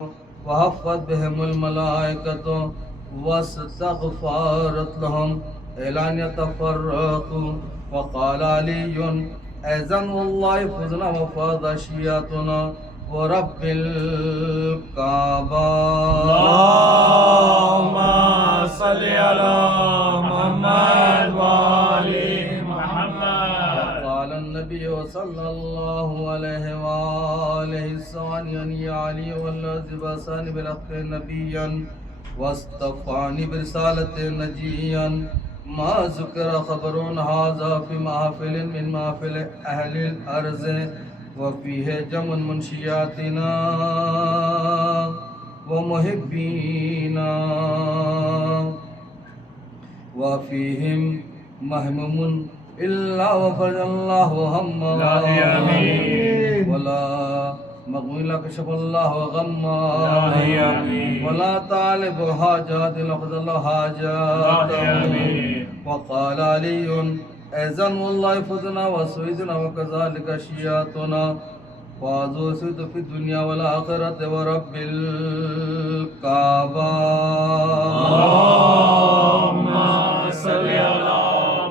वहफ़्फ़त बिहिमुल मलाइकतु वस्तग़फ़रत लहुम इला अन यतफ़र्रक़ू वक़ाल अलीयुन अज़न वल्लाहि फ़ुज़ना वफ़ाज़ शियतुना व रब्बिल काबा। अल्लाहुम्मा सल्लि अला मुहम्मद व आलि मुहम्मद। वक़ाल अन्नबिय्यु सल्लल्लाहु अलैहि वआलिहि वसल्लम या अली वल्लज़ी बअसनी बिल हक़्क़ि नबिय्यन वस्तफ़ानी बिरिसालति नजिय्यन मा ज़ुकिर ख़बरुन हाज़ा फ़ी महफ़िलिन मिन महफ़िल अहलिल अर्ज़ व फ़ीहि जमुन मुनशियातिना व मुहिब्बीना व फ़ीहिम महमुमुन इल्ला वफ़रजल्लाहु हम्मा वला मग़मुला कशफ़ल्लाहु गम्मा वला तालिबु हाजातिन लक़ज़ल्लाहु हाजात। वक़ाल अलीयुन अज़न वल्लाहि फ़ुज़ना व सुइदना व कज़ालिका शियातुना फ़ाज़ू सुइद फ़ी दुनिया वल आखिरति व रब्बिल काबा। अल्लाहुम्मा सल्लि अला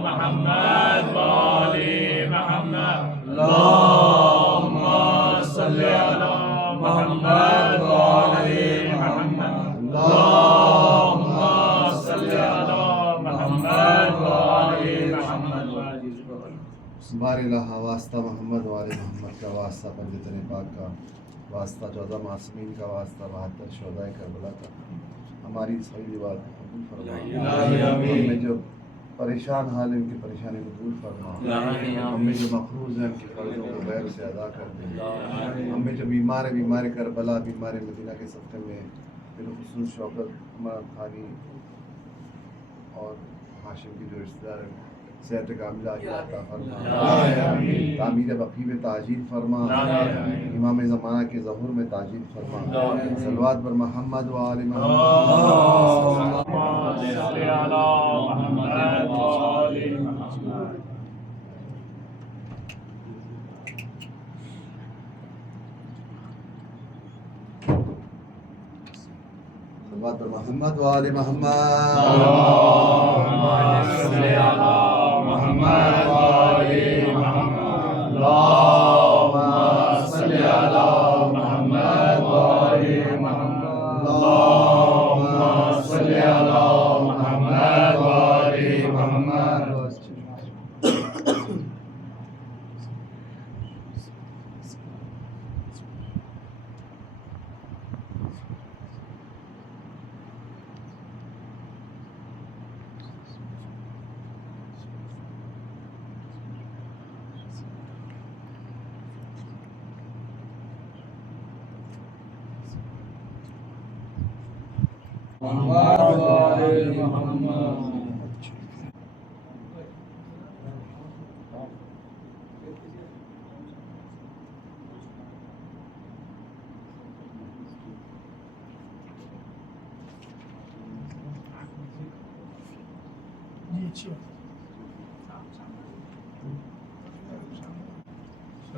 मुहम्मद व आलि मुहम्मद। अल्लाहुम्मा सल्लि अला मुहम्मद व आलि मुहम्मद। अल्लाहुम्मा सल्लि अला मुहम्मद व आलि मुहम्मद। बारिल्लाह वास्ता मोहम्मद वाले मोहम्मद का वास्ता पंजतन पाक का वास्ता 14 मासूमीन का वास्ता 72 शोहदाए करबला का हमारी सही बात कबूल फरमा। हमें जो परेशान हाल है उनकी परेशानी को दूर फरमा। हमें जो मखरूज हैं उनके कर्जों को गैर से अदा कर दे। हमें जो बीमार करबला बीमार मदीना के सफ़े में बिलखुसूस शौकत उमर खानी और हाशिम की जो रिश्तेदार हैं सेहत कामिला अता फरमा। तामीर बक़ी में ताजील फरमा। इमाम ज़माना के ज़हूर में ताजील फरमा। सलवात पर मोहम्मद व आलि मोहम्मद। सलवात पर मोहम्मद व आलि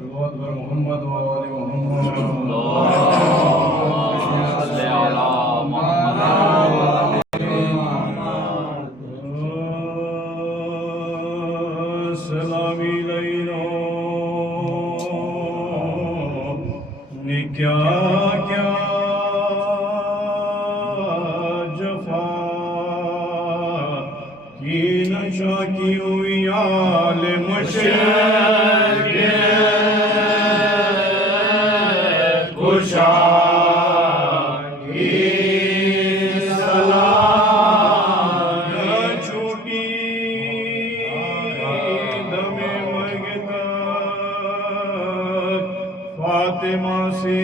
सल्लल्लाहु अलैहि मोहम्मद व आलि मोहम्मद। सलामी लैलो ने क्या क्या जफा की नशा की हुई आले मुशरिक कुशा की सलाम छूटी दमे मगता फातिमा से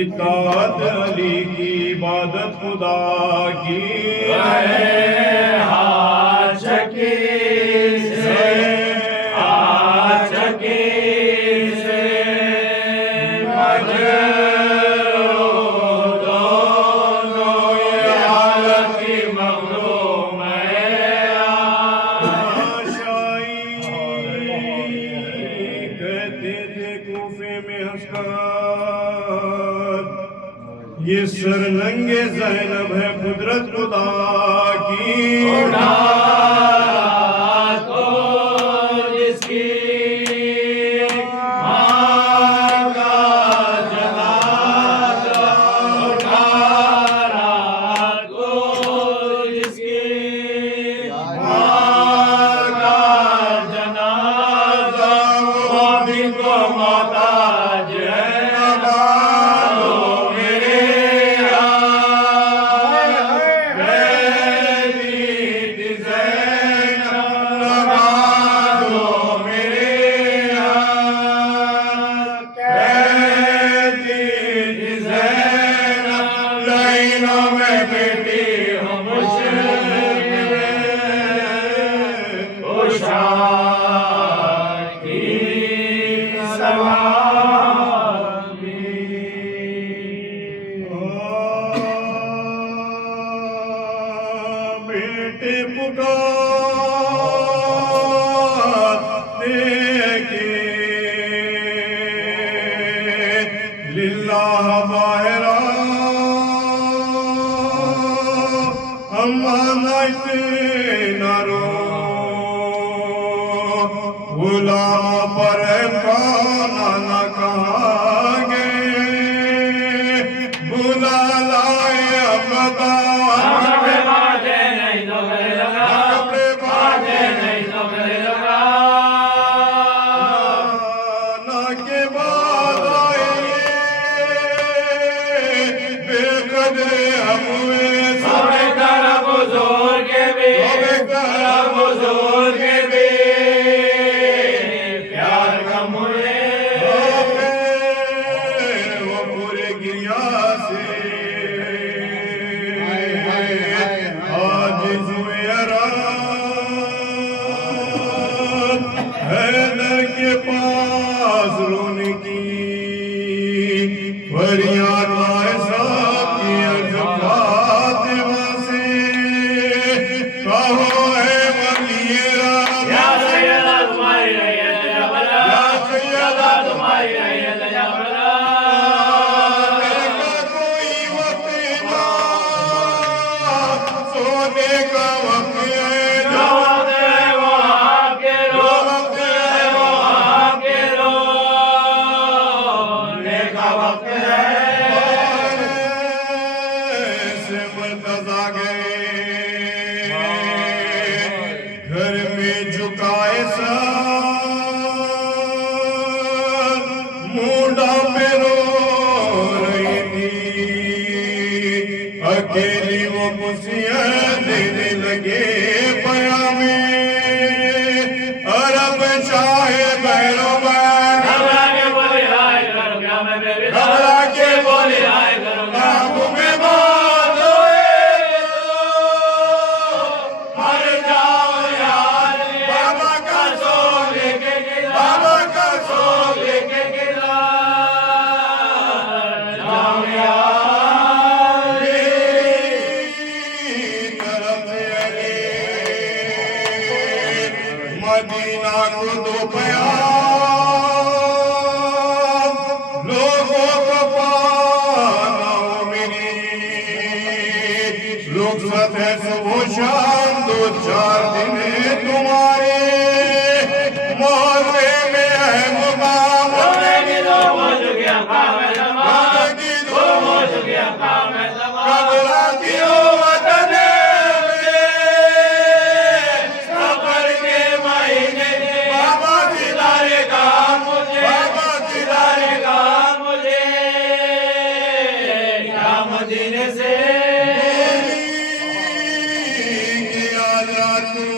इताअत अली की इबादत खुदा की कहते थे कूफे में हंसकर ये सरनंगे ज़ैनब है कुदरत खुदा की बेटे पुकारते के लिल्लाह बाहरा अम्मा नाइते नारो गुलाम पर काना न कहांगे बुला लाए अबदा के पास रोने की फरियाद आए साथी फातिमा से कहो है वलीरा या सैयदा तुम्हारी रैयत जबला या सैयदा तुम्हारी रैयत जबला कोई वक्त ना सोने का वक्त है घर में झुकाए सर मुंडा पे रो रही थी अकेली वो खुशियां देने लगे बया में अरब चाहे बहरो घबरा के बोले आए घबरा के बोले आए मदीना को दो प्यार लोगों को पाना मेरी रुखसत है सुबह शाम 2-4 दिन तुम्हारे मोहल्ले में है मुकाम मदीने से आज रात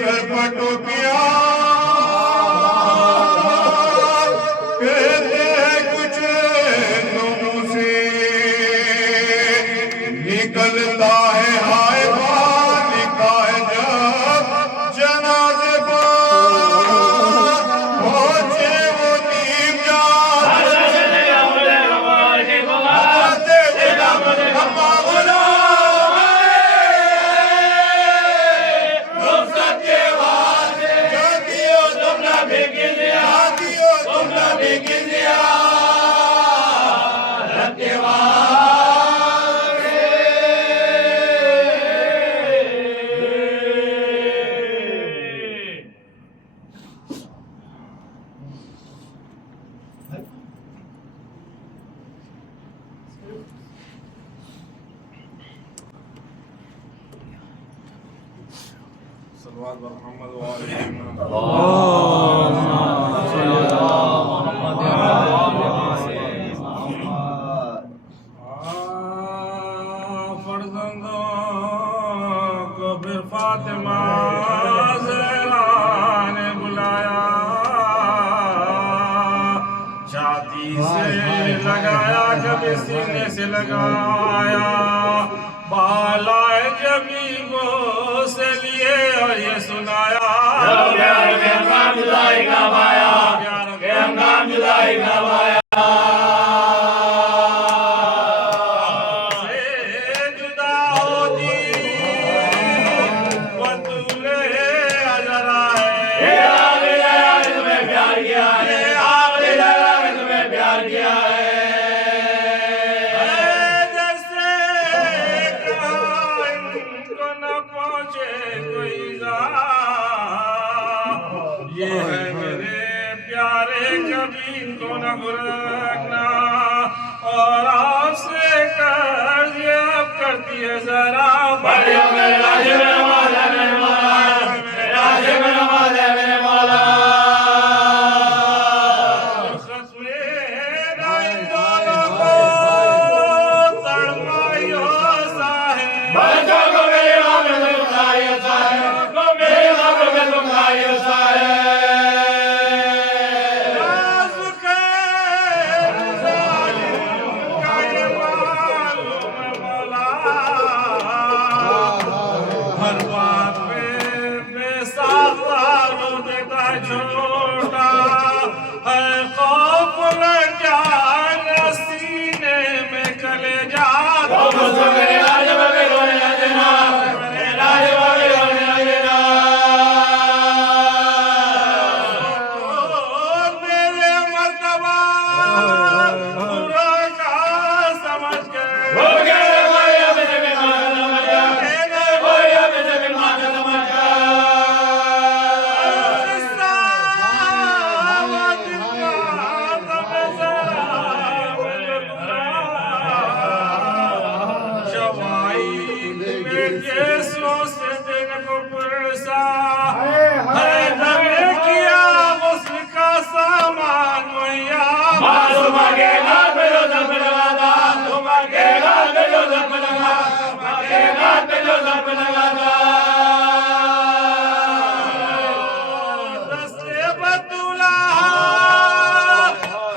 सर पर टोपियां कहते हैं कुछ तो मुंह से निकलता है हाय बाहर निकाय जब जनाजे पर पहुंचे वो नीम जान फातिमा ज़हरा ने बुलाया, छाती से लगाया, कभी सीने से लगाया, बालाए जबीबों से लिए और ये सुनाया ये है मेरे प्यारे, कभी इनको न भूलना, और आपसे कर्ज अब करती है जरा छोटा है खौफ न जाना सीने में कलेजा मेरे मर्तबा बुरा का समझ के केसों से दिन को परसा है, दबे किया गुस्ल का सामान मुहैया दस्ते बतूला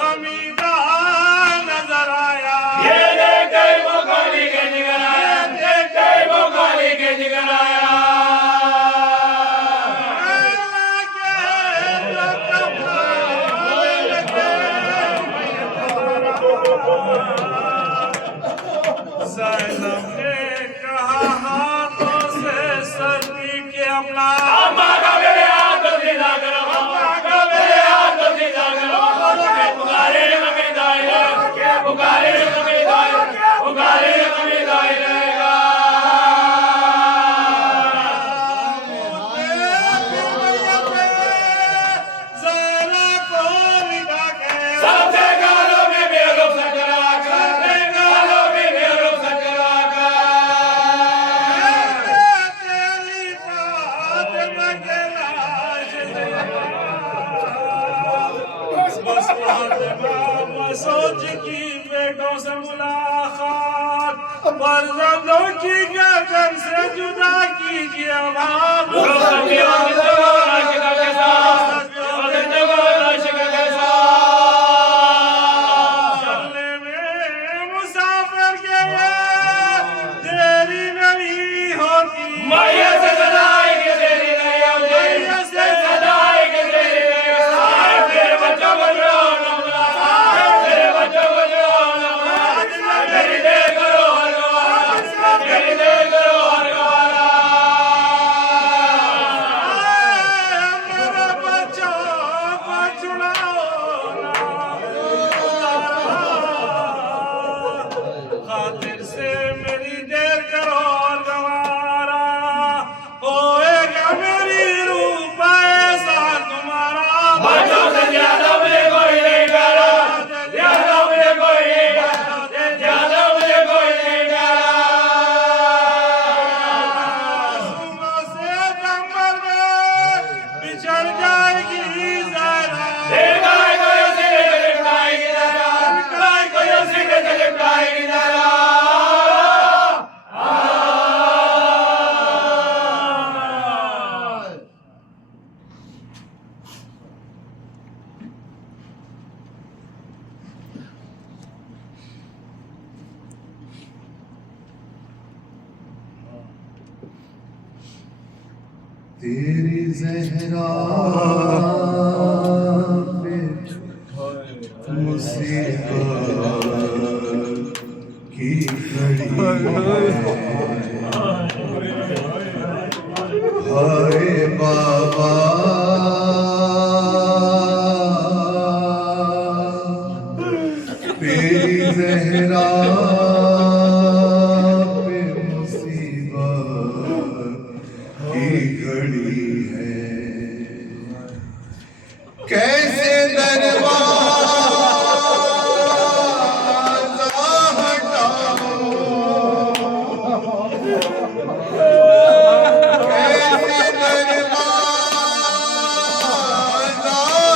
हमीदा नजर आया, ज़ैनब ने कहा हाथों से सर्दी के अपना सोच की बेटों से मुलाकात, फर्जंदों की गर्दन से जुदा कीजिए। तेरी ज़हरा पे मुसीबत की घड़ी हाय बाबा तेरी ज़हरा पे मुसीबत की घड़ी है कैसे दरवाज़ा हटाऊं कैसे दरवाज़ा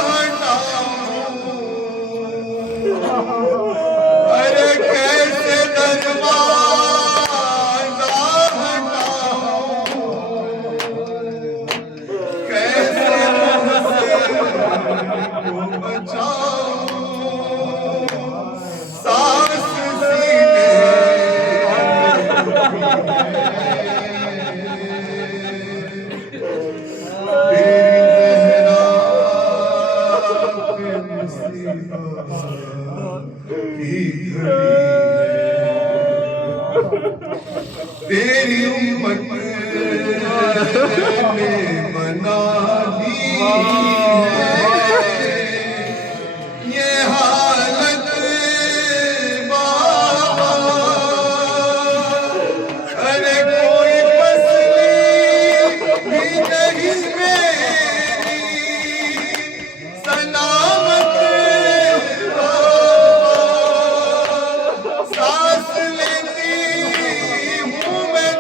हटाऊं अरे कैसे दरवाज़ा हटाऊं कैसे को बचाऊं सांस सीने तेरी उम्मत ने बना दी है ये हालत बाबा अरे कोई फसली भी नहीं मेरी सलामत बाबा सांस लेती हूँ मैं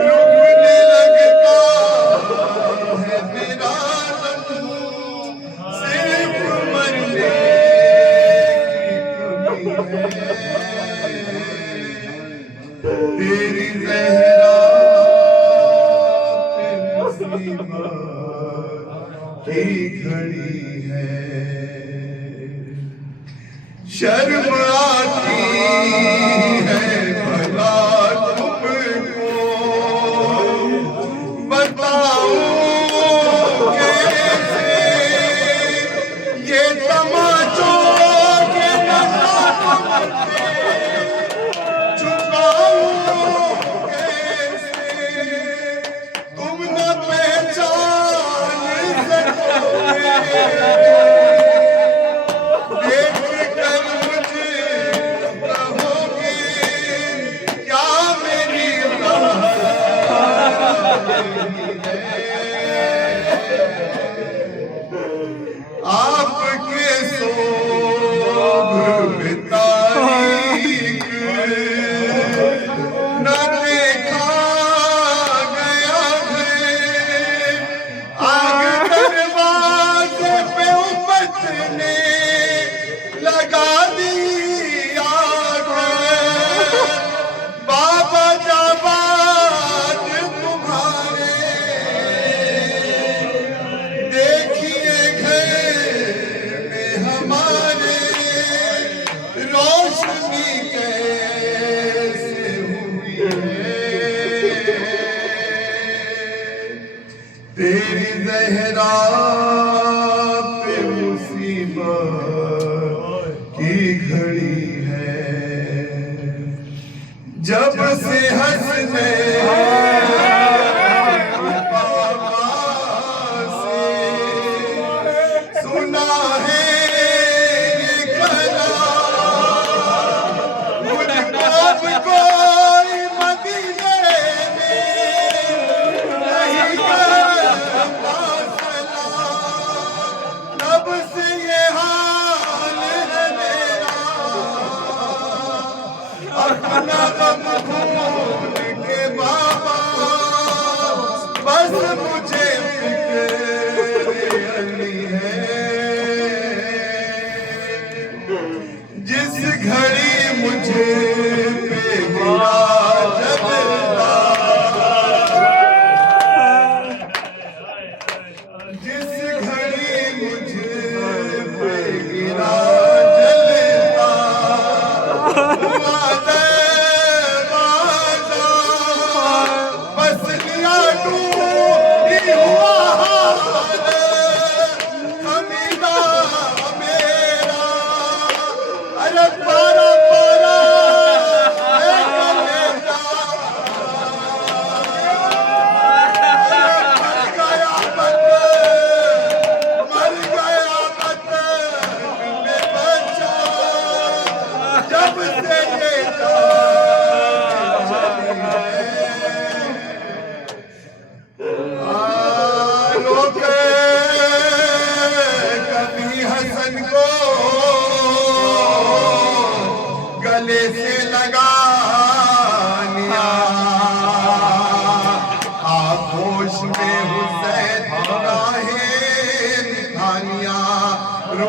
रुकने लगता है मेरा दम सिर्फ मरने की कमी है तेरी ज़हरा पे मुसीबत की घड़ी है शर्म आती है भला तुमको बताऊं कैसे ये तमाचों के नशान पे छुपाऊं कैसे तुम न पहचान सकोगे देख कर मुझे कहोगे क्या मेरी आपके सोग में तारीख न देखा गया है आग दरवाजे पे उम्मत ने लगा दी आग बाबा जाबाज तुम्हारे देखिए घर में हमारे रोशनी कैसे हुई है तेरी ज़हरा पे मुसीबत की घड़ी है जब से हंसने बाबा से सुना है ये कलाम मुझको अब कोई मदीने में नहीं करता सलाम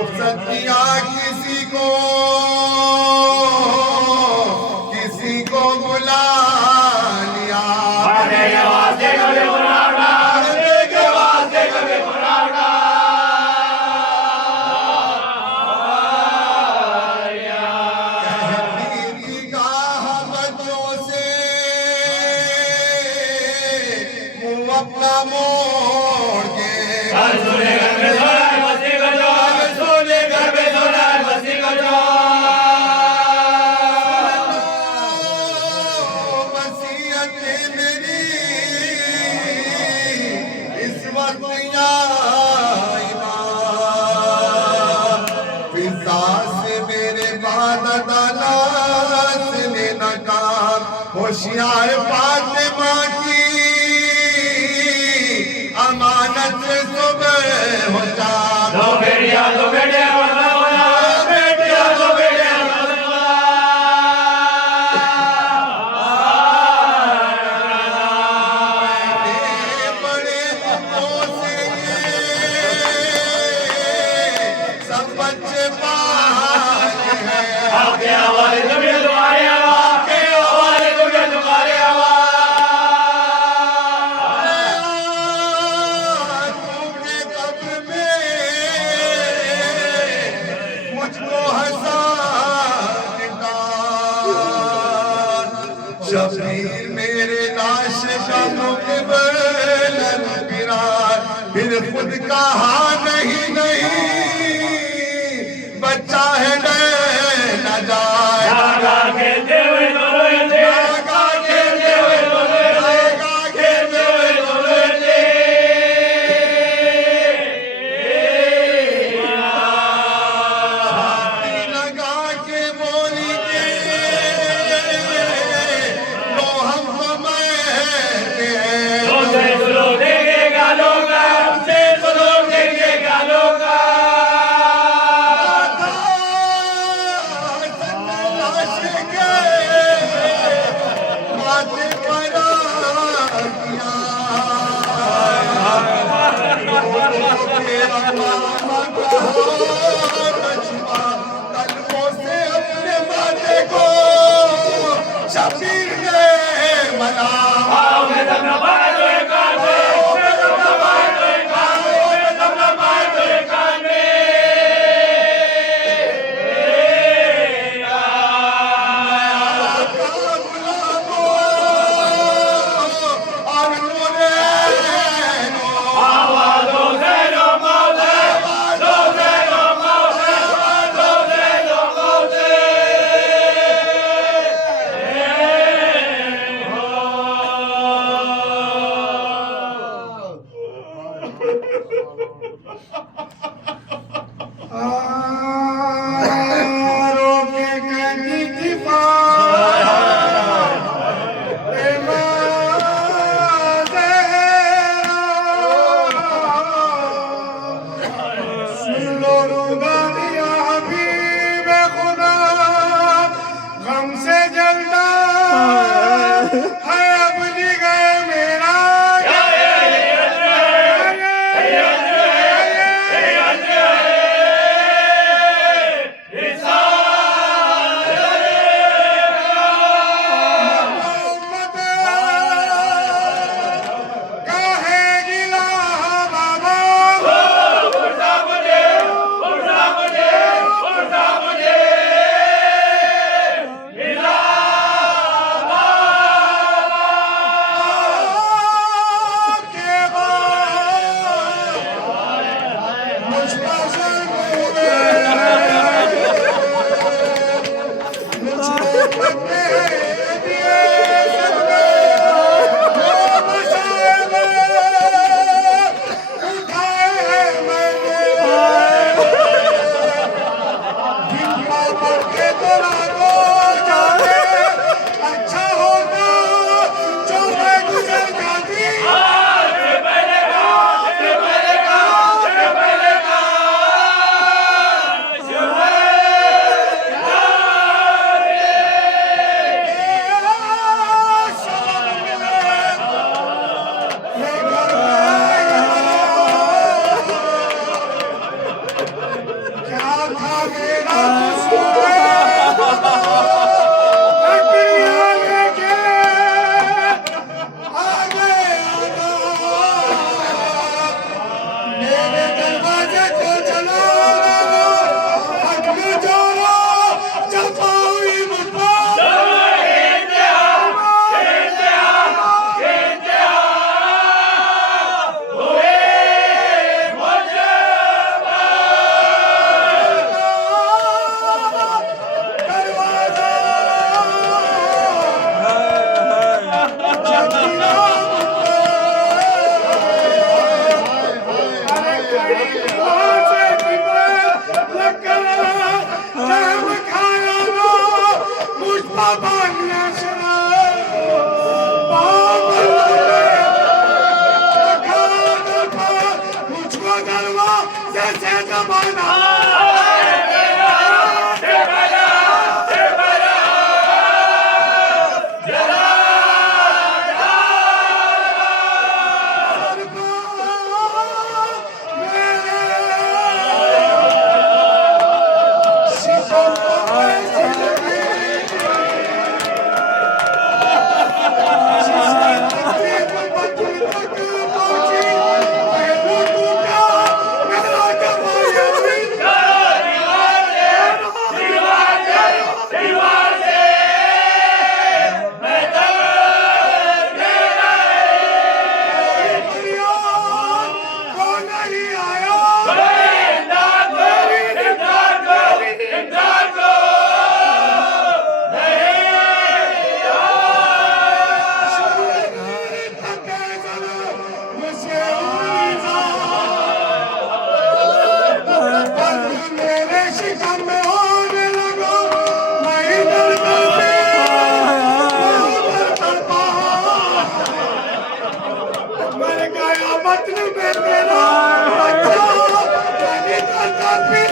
रुखसत किया किसी को बुला लिया पढ़ने के वास्ते कभी बुलाना, पढ़ने के वास्ते कभी बुलाना। कहती थी गाह बच्चों से मुंह अपना मोड़ के घर सोने घर में सोना है बस्ती का जो, घर सोने घर में सोना है बस्ती का जो। वसीयत मेरी इस वक्त आई फिजा से मेरे बाद अदालत ने नकार होशियार फातिमा की अमानत से सुबह हो जा दो बेटियां दो बेटे मरना होना, बेटियां दो बेटे मरना होना। बड़े दुखों से सब बच्चे बाहर हैं आपके हवाले तुम्हें तुम्हारे हवा, आपके हवाले तुम्हें तुम्हारे हवा। तुमने कब्र में मुझको हंसा शबीर मेरे लाश का मुकबल गिरार फिर खुद कहा नहीं बच्चा है न जाए जागा खेलते हुए दोनों थे, जागा खेलते हुए दोनों थे, जागा खेलते हुए दोनों थे। छाती लगा के बोली के लो हमको मैं हमसे सुनो देंगे गालों का, हमसे सुनो देंगे गालों का। मतलब है मेरा बच्चा नहीं करता फिर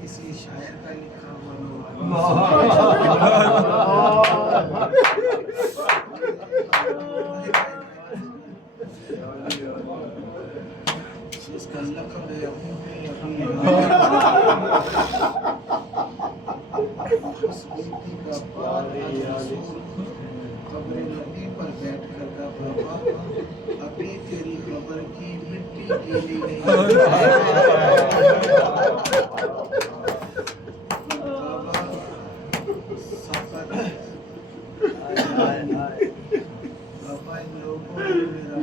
किसी शायर का लिखा इसका लक़ब है कब्र नबी पर बैठ कर का बाबा अभी तेरी कब्र की मिट्टी गीली नहीं बाबा सफर बाबा इन लोगों ने मेरा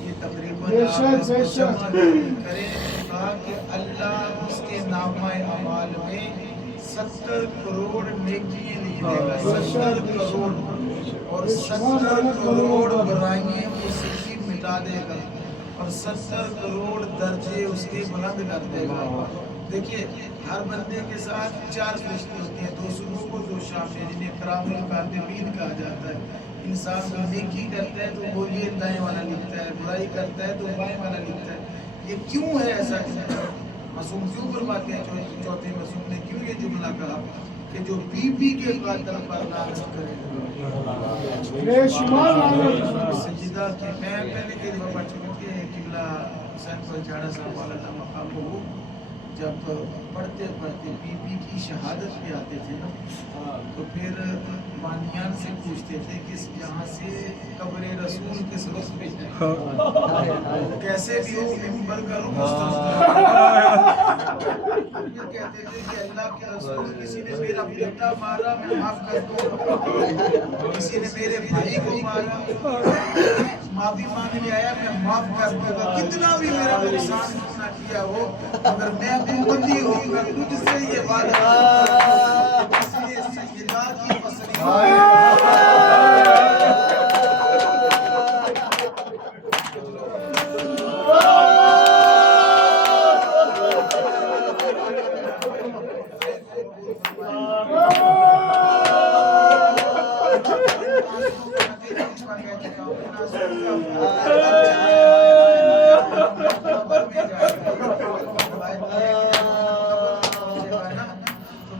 ये तकरीबन कहा कि अल्लाह उसके नामा अमाल में 70 करोड़ नेकी लिख देगा 70 करोड़ और 70 करोड़ बुराइयां उसकी मिटा देगा और 70 करोड़ दर्जे उसके बुलंद कर देगा। देखिए हर बंदे के साथ 4 फरिश्ते होते हैं, 2 सुबह को 2 शाम में, जिन्हें करामुल कातिबीन कहा जाता है। इंसान नेकी करता है तो वो ये दाएं वाला लिखता है, बुराई करता है तो बाएं वाला लिखता है। ये क्यों है ऐसा? मासूम क्यों फरमाते हैं चौथे मासूम ने क्यों ये जुमला कहा कि जो बीबी के कातिल पर लानत करे सजदा के मैं पहले के जवाब पढ़ चुके कि किबला हुसैन को झाड़ा साहब वाला मकाम को जब पढ़ते पढ़ते बीबी की शहादत पे आते थे ना तो फिर बानियान से पूछते थे कि यहाँ से कब्र रसूल किस वक्त पे कैसे भी हो मिंबर करूँ कहते थे कि अल्लाह के रसूल किसी ने मेरा बेटा मारा मैं माफ कर दूँ, किसी ने मेरे भाई को मारा माफी मांगने आया, मैं माफ कर दूंगा कितना भी मेरा नुकसान ना किया हो, मगर मैं उम्मती होकर तुझसे ये वादा इसलिए सैयदा की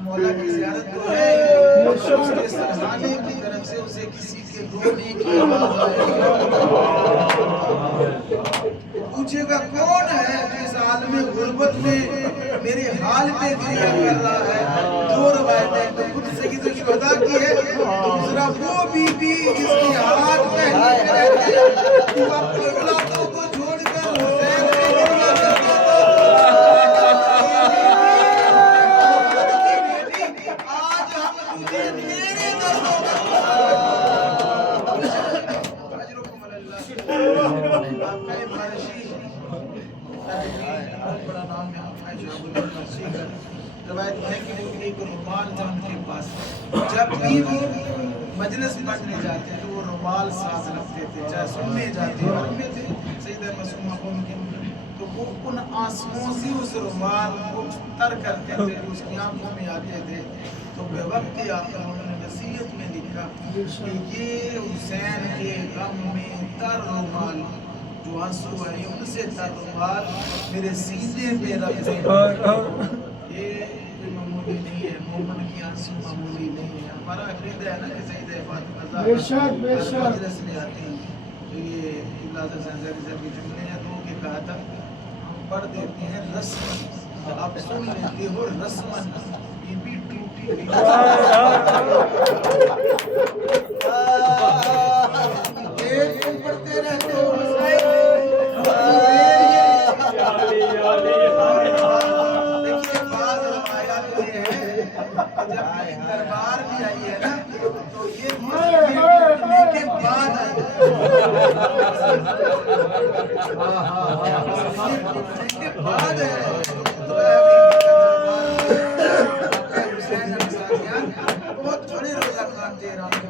मौला की ज़ियारत तो है, उसके सरहाने की तरफ से उसे किसी के रोने की आवाज़ आएगी। पूछेगा कौन है जो इस आलम गुर्बत में मेरे हाल पे गिरिया कर रहा है। दो रवायतें तो खुद सईद शुहदा की है, दूसरा वो बीबी जिसके हाथ में तू अपनी औलादों को छोड़कर हुसैन पे गिरिया करता था। आज हम तुझे तेरे दर्दों में बड़ा नाम है रवायत है कि वो एक रुमाल था उनके पास, जब भी वो मजलिस पढ़ने जाते तो वो रुमाल साथ रखते थे, चाहे सुनने जाते हरम में थे सईद मासूमा कौम के, तो वो उन आंसुओं से उस रुमाल को तर करते थे, उसकी आंखों में आते थे। तो बेवक्त आकर उन्होंने नसीहत में लिखा कि ये हुसैन के गम में तर रुमाल जो आंसू है उनसे तर रुमाल मेरे सीने पे रख दे। ये मामूली नहीं है, मोमन की आंसू मामूली नहीं है। हमारा अकीदा है ना कि सईद फातिमा मजलिस में आती हैं तो ये इब्लाद ज़ंज़ारी के जुमले हैं, दो के कहा था हम पढ़ देते हैं रस्मन, आप सुन लेते हो रस्मन, ये भी टूटी हुई पढ़ते रहते हो दरबार भी आई है ना, तो ये के बाद आई के बाद है बहुत बड़े रोजा खान थे,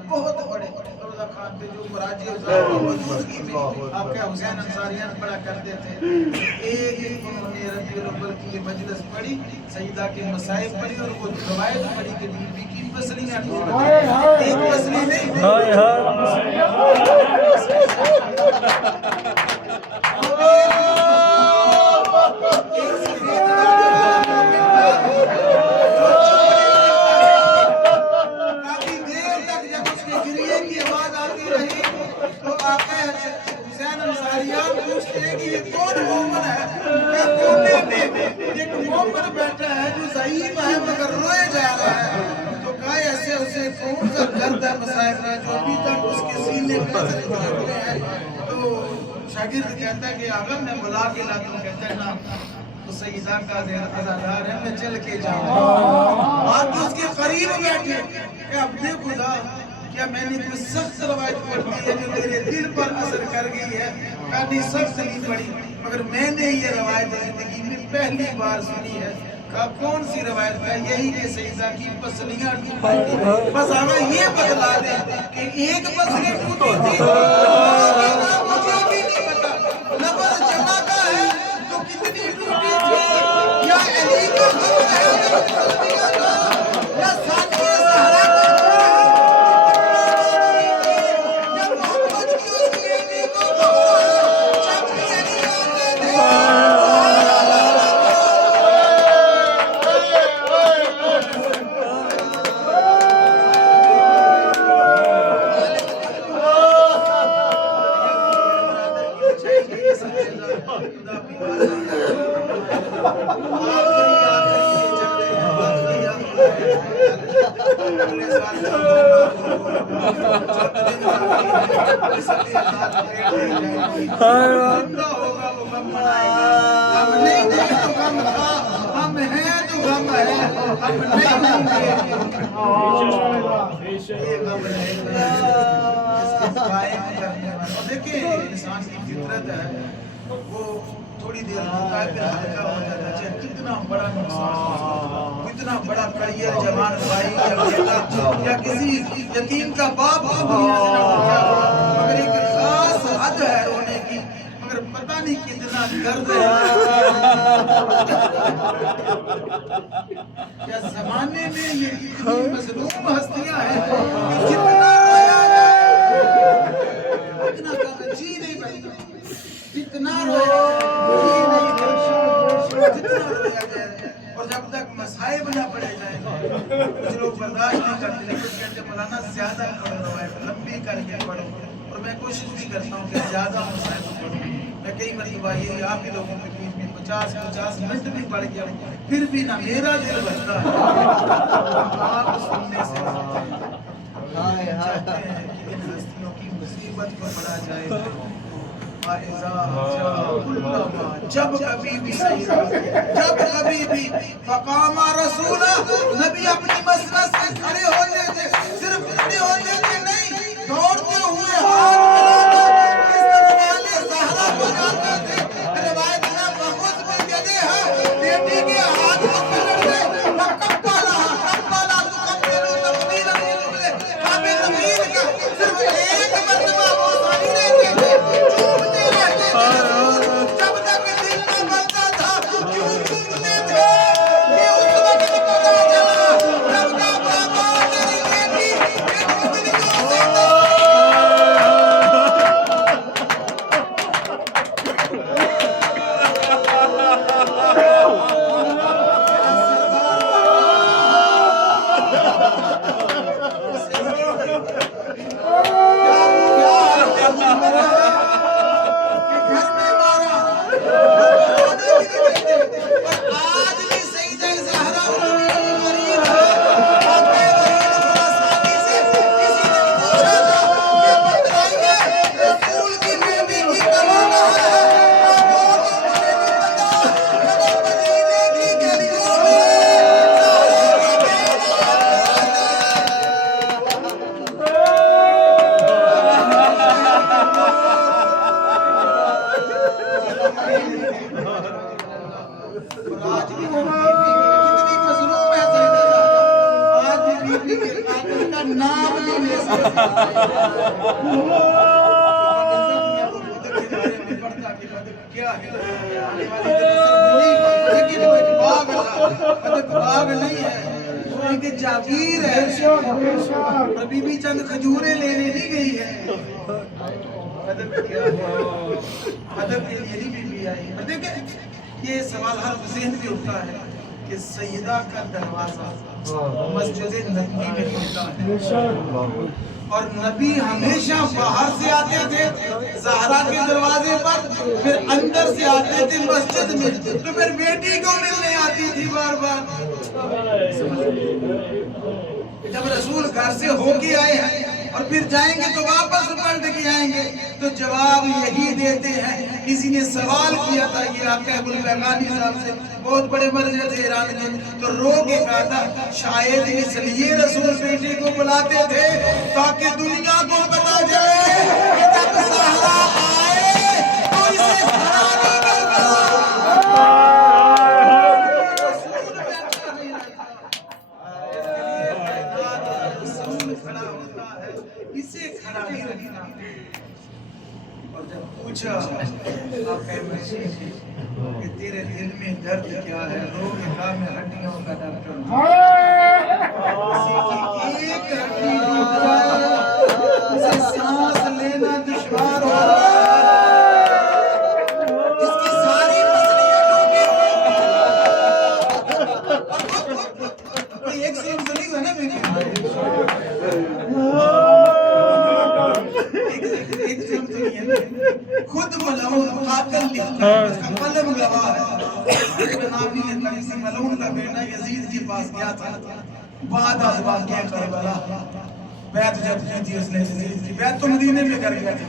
बहुत बड़े रोजा खान थे जो मराजी मौजूदगी में आपके हुसैन अंसारियान पढ़ा करते थे। एक उन्होंने रबीउल अव्वल की ये मजलिस पढ़ी, सईदा के मसाइब पढ़ी और वो रवायत पढ़ी कि बीबी की पसलियां एक पसली नहीं बैठा है जो ज़ईफ़ है मगर रोए जा रहा है, तो कहा ऐसे उसे कौन सा दर्द है मसाइब है जो अभी तक उसके सीने पर हुए हैं। तो शागिर्द कहता है कि आगा मैं बुला के लाता हूँ, कहता है ना तो सईदा का अज़ादार है मैं चल के जाऊँ। आप तो उसके करीब बैठे अपने खुदा क्या मैंने कोई सख्त रवायत पढ़ी है जो तेरे दिल पर असर कर गई है? नहीं सख्त नहीं पढ़ी, मगर मैंने ये रवायत जिंदगी में पहली बार सुनी है। का कौन सी रवायत है? यही कि सईदा की पसलियां टूटी। बस हमें ये बतला दे कि एक पसली टूटी थी मुझे भी नहीं पता, लफ्ज़ जमा का है तो कितनी टूटी थी, या अली का गम है या सानिया सहरा का हम हैं तो गम है अब नहीं होंगे। ये गम रहेगा इसको कायम करने वाला। देखिए इंसान की फितरत है वो थोड़ी देर होता है फिर हल्का हो जाता है, चाहे कितना बड़ा नुकसान हो, कितना बड़ा करियर जवान भाई या बेटा या किसी यतीम का बाप दुनिया से ना उठ गया, मगर एक खास हद है रोने की, मगर पता नहीं कितना दर्द है। क्या जमाने में ये इतनी मजलूम हस्तियां हैं कि जितना रोया जाए उतना कम जी नहीं पाएगा, जितना रोया जितना रोया जाए। और जब तक मसाइब ना पड़े जाए कुछ लोग बर्दाश्त नहीं करते, कुछ कहते मौलाना ज्यादा पढ़ रहा है लंबी करके पढ़ो, और मैं कोशिश भी करता हूँ कि ज्यादा मसाइब पढ़ूँ। मैं कई मरतबा ये आप ही लोगों के बीच में 50 मिनट भी पढ़ गया फिर भी ना मेरा दिल बचता है आप सुनने से चाहते हैं कि इन हस्तियों की मुसीबत को पढ़ा जाए। जब कभी भी फकामा रसूल नबी अपनी मसनद से खड़े होते थे, सिर्फ खड़े होते थे नहीं दौड़ते हुए हाथ मिलाकर इस्तक़बाले ज़हरा को जाते थे। रिवायत में बहुत बंदे हैं बेटी के हाथ को पकड़ के कब्बाला तो कब्बालो तकबीरा बोले काबे नबीर का सिर्फ एक मर्तबा वो सारी रहते थे चूमते रहते थे, जब तक दिल में बनता था क्यों चूमते थे ये उस वक्त पता चला जब का बाबा तेरी बेटी एक उंगलियों से नाम नहीं ले सकता क्या है आने वाली लेकिन बाग नहीं है वो एक जागीर है और बीबी चंद खजूरें लेने नहीं गई है। अदब क्या है, अदब के लिए नहीं बीबी आई। और देखिए ये सवाल हर ज़हन में उठता है कि सैयदा का दरवाजा मस्जिद नबी में खुलता है और नबी हमेशा बाहर से आते थे ज़हरा के दरवाजे पर, फिर अंदर से आते थे मस्जिद में, तो फिर बेटी को मिलने आती थी बार बार। जब रसूल घर से होके आए हैं और फिर जाएंगे तो वापस पलट के आएंगे, तो जवाब यही देते हैं। किसी ने सवाल किया था ये आका अबुल-बगानी साहब से, बहुत बड़े मर्जे थे ईरान के, तो रो के कहा था शायद इसलिए रसूल बेटे को बुलाते थे ताकि दुनिया को पता जाए कि जब ज़हरा आए तो इसे खड़ा नहीं करना। इसे खड़ा नहीं रखना। और जब पूछा कि तेरे दिल में दर्द क्या है, लोग कहा मैं हड्डियों का डॉक्टर हूं। एक हड्डी टूट जाए उसे सांस लेना दुश्वार हो रहा है, जिसकी सारी पसलियां एक सेम तो नहीं हुआ ना बेटी, खुद मलऊन कातिल लिखता है, उसका कलम गवाह है। नाम नहीं लेता, किसी मलऊन का बेटा यजीद के पास गया था बाद वाक़या करबला, बैत जब की थी उसने यजीद की बैत तो मदीने में कर गया था,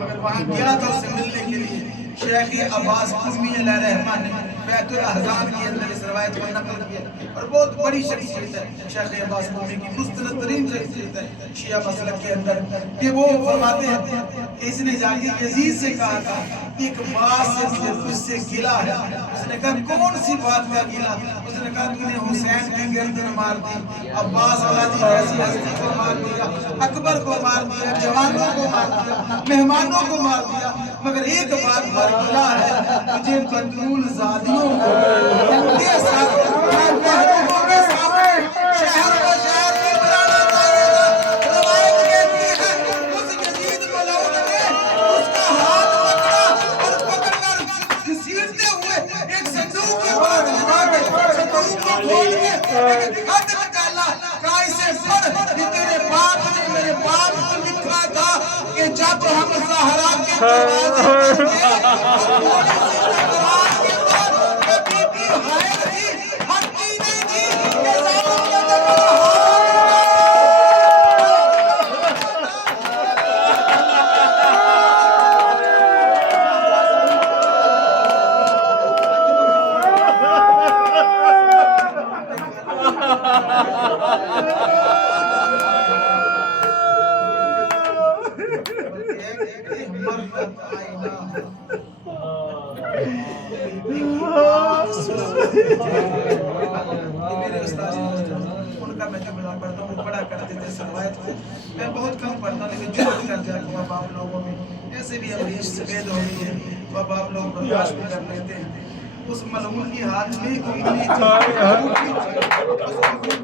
मगर वहां गया था उससे मिलने के लिए। शेख अब्बास कुज़मी अलैहिर्रहमान ने बैत बैतुल अहज़ान के अंदर इस रवायत को नकल किया और बहुत बड़ी शख्सियत है शेख अब्बास नूरी की मुस्तनद तरीन शख्सियत है शिया मसलक के अंदर कि वो फरमाते हैं कि इसने जाके यजीद से कहा था एक बात से मुझे तुझसे गिला है। उसने कहा कौन सी बात का गिला? उसने कहा तूने हुसैन की गर्दन मार दी, अब्बास औलादी जैसी हस्ती को मार दिया, अकबर को मार दिया, जवानों को मार दिया, मेहमानों को मार दिया, मगर एक बात पर गिला है तुझे बतूल ज़ादियों को के साथ के सामने शहर को शहर की बनाना चाहिए था। रवायत कहती है उस यजीद मलऊन ने उसका हाथ पकड़ा और पकड़कर घसीटते हुए एक संदूक के पास लगा के संदूक को खोल के एक खत निकाला, कहा इसे पढ़ कि तेरे बाप ने मेरे बाप को लिखा था कि जब हम सहरा के दरवाजे मेरे उस्ताद उनका मैं जब पढ़ता हूँ पढ़ा करते थे सरवायत को। मैं बहुत कम पढ़ता लेकिन जो कर जाता हूँ आप लोगों में ऐसे भी अब सफेद हो गई है तो अब आप लोग बर्दाश्त भी कर लेते हैं। उस मलऊन की हाथ में उंगली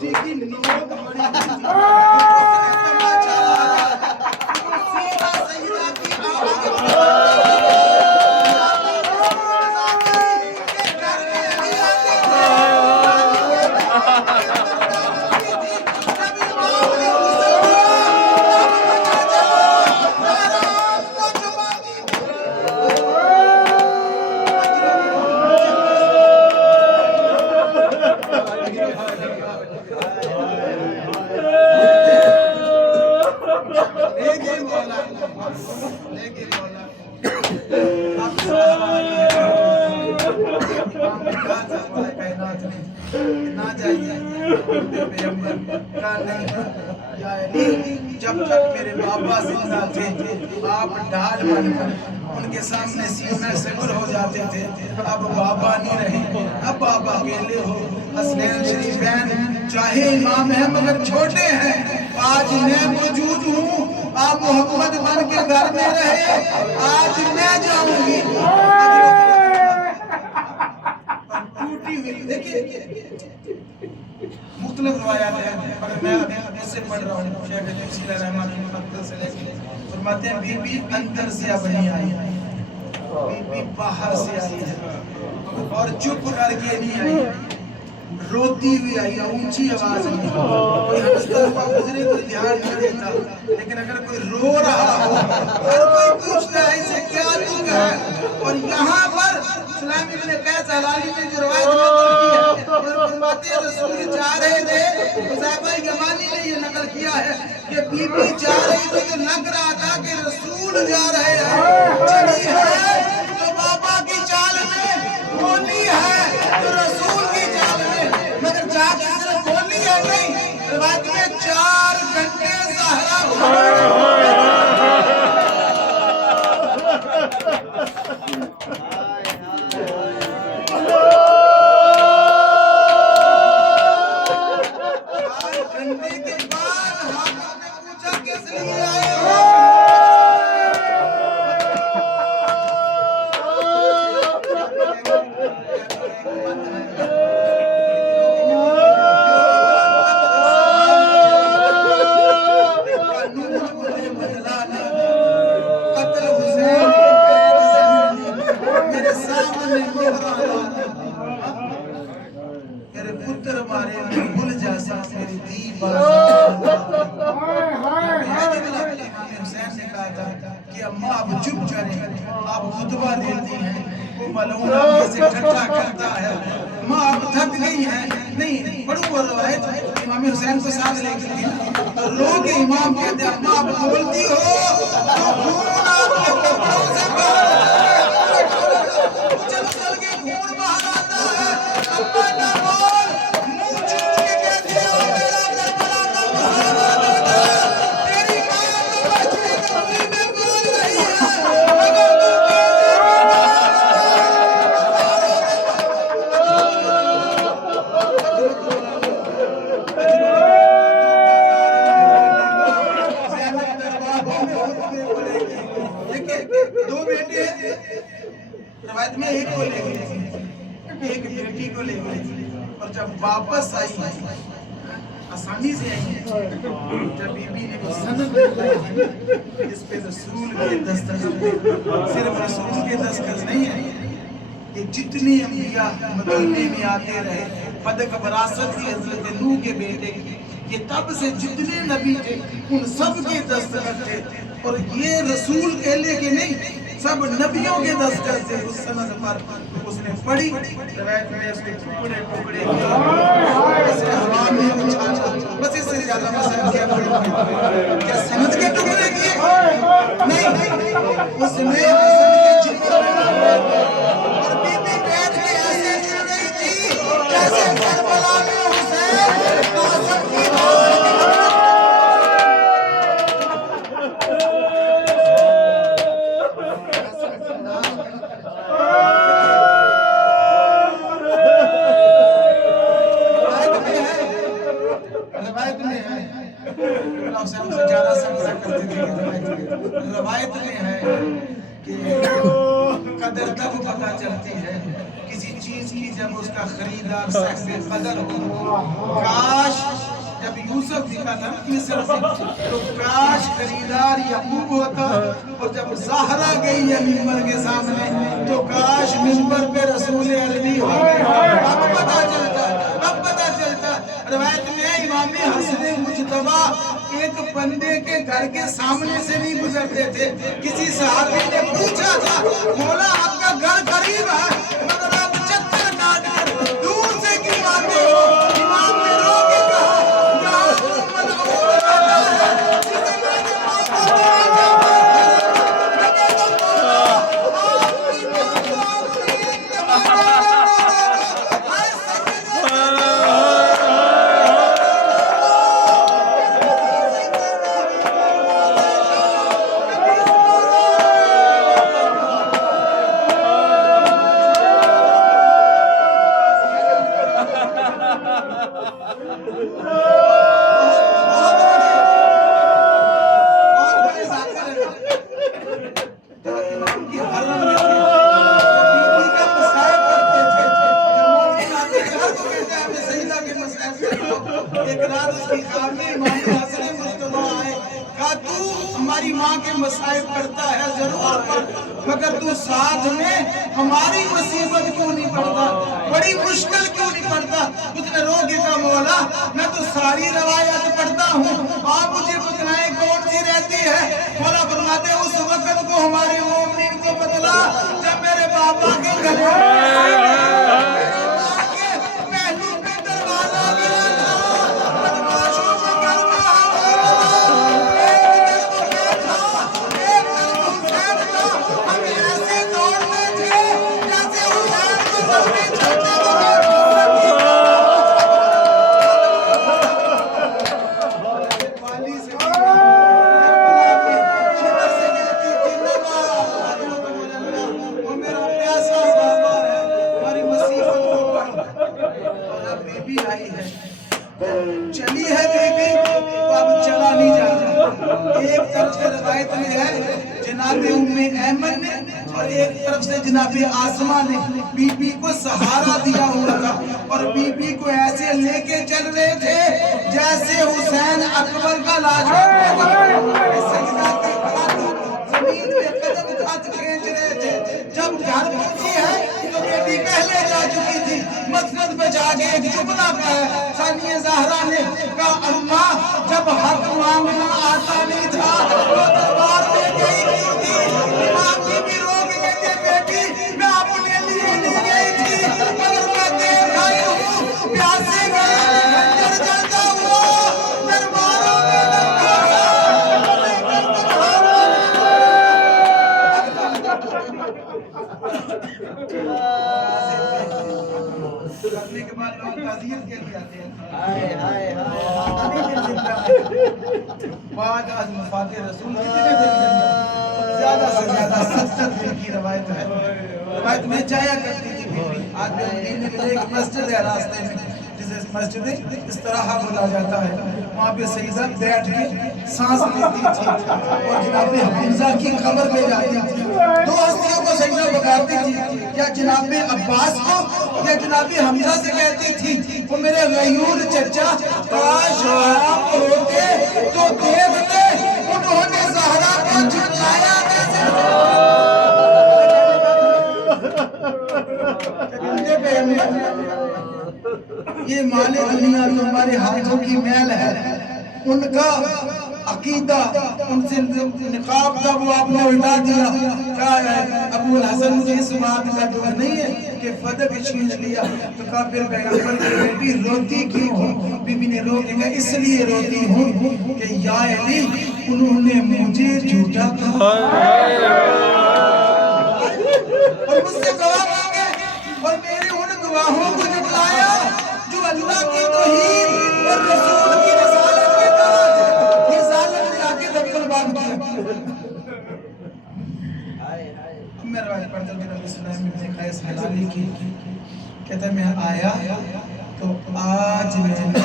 थी की नोक जब तक मेरे बाबा जिंदा थे आप ढाल बनकर उनके सामने सीने से गुर हो जाते थे। अब बाबा नहीं रहे, अब आप अकेले हो। हसनैन शरीफैन चाहे इमाम है मगर छोटे हैं, आज मैं मौजूद हूँ, आप मोहम्मद बन के घर में रहे, आज मैं जाऊंगी। टूटी हुई देखिए मुख्तलिफ रवायात है मगर मैं इससे पढ़ रहा हूँ शेख तफसील रहमान की मक्तब से लेके फरमाते हैं बीबी अंदर से अब नहीं आई, बीबी बाहर से आई है और चुप करके नहीं आई, रोती हुई आई, ऊंची आवाज में। कोई हंसता हुआ गुजरे कोई ध्यान नहीं देता, लेकिन अगर कोई रो रहा हो और कोई पूछता है इसे क्या दुख है, और यहाँ पर इस्लामी ने कैसा हलाली ने जो रवायत नकल की है और फरमाते हैं रसूल जा रहे थे, मुसाफा यमानी ने ये नकल किया है कि बीबी जा रही थी तो लग रहा था कि रसूल जा रहे हैं, चली है तो बाबा की चाल में, बोली है तो रसूल की चाल में, मगर जाके सिर्फ बोली है नहीं, रवायत में 4 घंटे सहरा हुआ। इमाम हुसैन को साथ लेके तो लोग इमाम कहते हैं अम्मा आप बोलती हो तो खून आपके कपड़ों से बाहर चल चल के खून बाहर आता है। बेटी को ले गई और जब वापस आई आसानी से आई, जब बीबी ने वो सनद लगाई इस पे रसूल के दस्तखत, सिर्फ रसूल के दस्तखत नहीं है, ये जितने अंबिया मदीने में आते रहे, फदक वरासत की हजरत नूह के बेटे की, ये तब से जितने नबी थे उन सब के दस्तखत थे। और ये रसूल कहले के नहीं, सब नबियों के दस्तखत थे उस सनद पर। उसने पढ़ी, रवायत में उसके टुकड़े टुकड़े ऐसे हवा में उछाला, बस इससे ज्यादा मसला क्या पढ़ेंगे? क्या सनद के टुकड़े किए? नहीं, उसने हसन के और बीबी बैठ के ऐसे गिर गई थी जैसे करबला में हुसैन कासिम की रवायत में है कि कदर तब पता चलती है किसी चीज की जब उसका खरीदार साहिब कदर हो। काश जब यूसुफ दिखा था मिस्र से, तो काश खरीदार याकूब होता, और जब ज़हरा गई है मिंबर के सामने तो काश मिंबर पे रसूल अरबी होते। अब पता चलता, अब पता चलता। रवायत में है इमाम हसन मुजतबा एक बंदे के घर के सामने से नहीं गुजरते थे। किसी सहाबी ने पूछा था, मौला आपका घर करीब है मगर आप चक्कर काट कर दूर से क्यों आते हो? इमाम ने रो के कहा, यहाँ मोहम्मद वो बताता है जिसे मैंने मांगा था। एक रात उसकी ख्वाब में इमाम हसन मुस्तफा आए, कहा तू हमारी माँ के मसाइब करता है जरूर पर, मगर तू साथ में हमारी मुसीबत क्यों नहीं पड़ता, बड़ी मुश्किल क्यों नहीं पड़ता? उसने रो के कहा, मौला मैं तो सारी रवायत पढ़ता हूँ, आप मुझे बतलाएं कौन सी रहती है? मौला फरमाते उस वक्त को हमारे मोमिन को बदला जब मेरे बाबा के गले चली है बेबी तो अब चला नहीं जाता। एक तरफ से रवायत में है जनाबे उम्मे ऐमन ने और एक तरफ से जनाबे आसमा ने बीबी को सहारा दिया हुआ था और बीबी को ऐसे लेके चल रहे थे जैसे हुसैन अकबर का लाश जमीन पे कदम खत खींच रहे थे। जब घर पहुंची है तो बेबी पहले जा चुकी थी, मस्जिद में जाके एक जुमला कहा सानिया ज़हरा ने कहा, अम्मा जब हक मांगना आता नहीं था तो दरबार में गई क्यों थी? इमाम जी भी रो के कहते बेटी मैं अपने लिए नहीं गई थी मगर मैं देख आई हूँ प्यासे गए जल जलता हुआ दरबारों में लगा करने के बाद लोग ताज़ियत के लिए आते हैं। बाद आज मुफाते रसूल कितने दिन ज्यादा से ज्यादा 70 दिन की रवायत है। रवायत में जाया करती थी बीबी। आज मदीने में एक मस्जिद है रास्ते में जिसे मस्जिद इस तरह बोला जाता है, वहाँ पे सईदा बैठ के सांस लेती थी और जनाबे हमजा की खबर ले जाती थी। दो हस्तियों को सईदा बताती थी, या जनाबे अब्बास को ये जनाबी हमजा से कहती थी, वो मेरे गयूर चचा काश आप होते तो देखते उन्होंने ज़हरा को झुलाया कैसे। ये माले दुनिया तो हमारे हाथों की मैल है, उनका अकीदा उनसे निकाब था वो आपने उल्टा दिया। कहा है अबुल हसन मुझे इस बात का दुख नहीं है कि फदक छीन लिया, तो कहा फिर पैगंबर की बेटी रोती क्यों हो? बीबी ने रो के कहा इसलिए रोती हूँ कि या अली उन्होंने मुझे झूठा कहा और मुझसे गवाह मांगे और मेरे उन गवाहों को जुटलाया जो अल्लाह की तौहीद और रसूल की रिसालत के ताज ये जालिम ने आके दखल बांध दिया। मैं रवायत पढ़ता हूं नबी सल्लल्लाहु अलैहि वसल्लम ने हलाली की, कहता मैं आया तो आज मैंने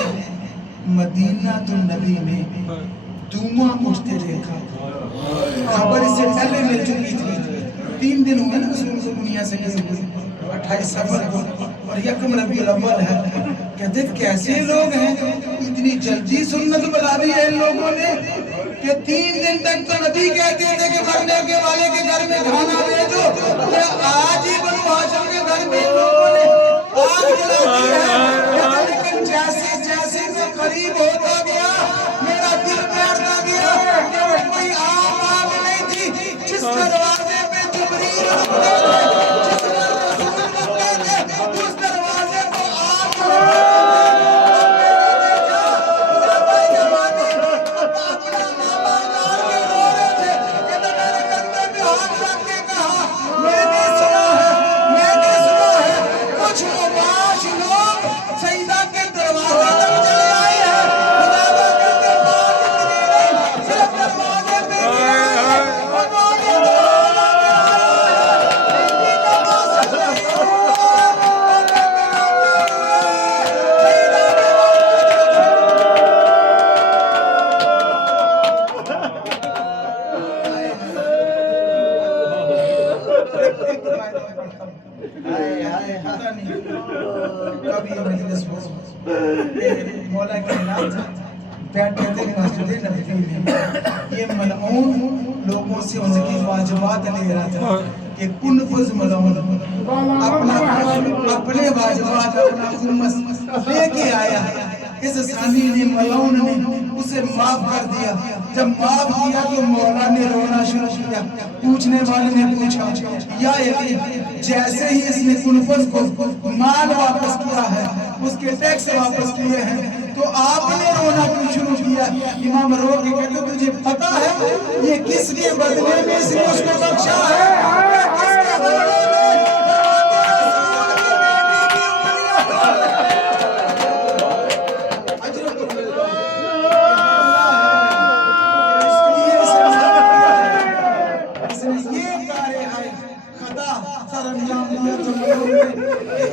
मदीना तो नबी में धुआं उठते देखा। खबर इससे पहले मिल चुकी थी, 3 दिन हुए ना रसूल से दुनिया से गए, 28 सफर को और यकम रबीउल अव्वल है। कहते कैसे लोग हैं, इतनी जल्दी सुन्नत बना दी है इन लोगों ने कि 3 दिन तक तो नबी कहते थे कि मरने के वाले के घर में खाना भेजो, आज ही बनु हाशिम के घर में इन लोगों ने आग जला दी है। लेकिन जैसे जैसे मैं करीब होता गया मेरा दिल बैठता गया कि वो कोई आम आग नहीं थी, जिस दरवाजे पे जिब्रील रुकते थे, जिस पर रसूल रुकते थे, उस दरवाजे को आग मौला के नाम बैठे थे मस्जिद नबवी में, ये मलऊन लोगों से उनकी वाजिबात ले रहा था कि कुन फुज मलऊन अपने वाजिबात अपना खुमस लेके आया। इस सानी ने मलऊन ने उसे माफ कर दिया। जब माफ किया तो मौला ने रोना शुरू किया। पूछने वाले ने पूछा या अली जैसे ही इसने कुनफस को माल वापस किया है, उसके टैक्स वापस किए हैं, तो आपने रोना क्यों शुरू किया? इमाम रो के कहते तुझे पता है ये किसके बदले में इसने उसको बख्शा है? किसके बदले में?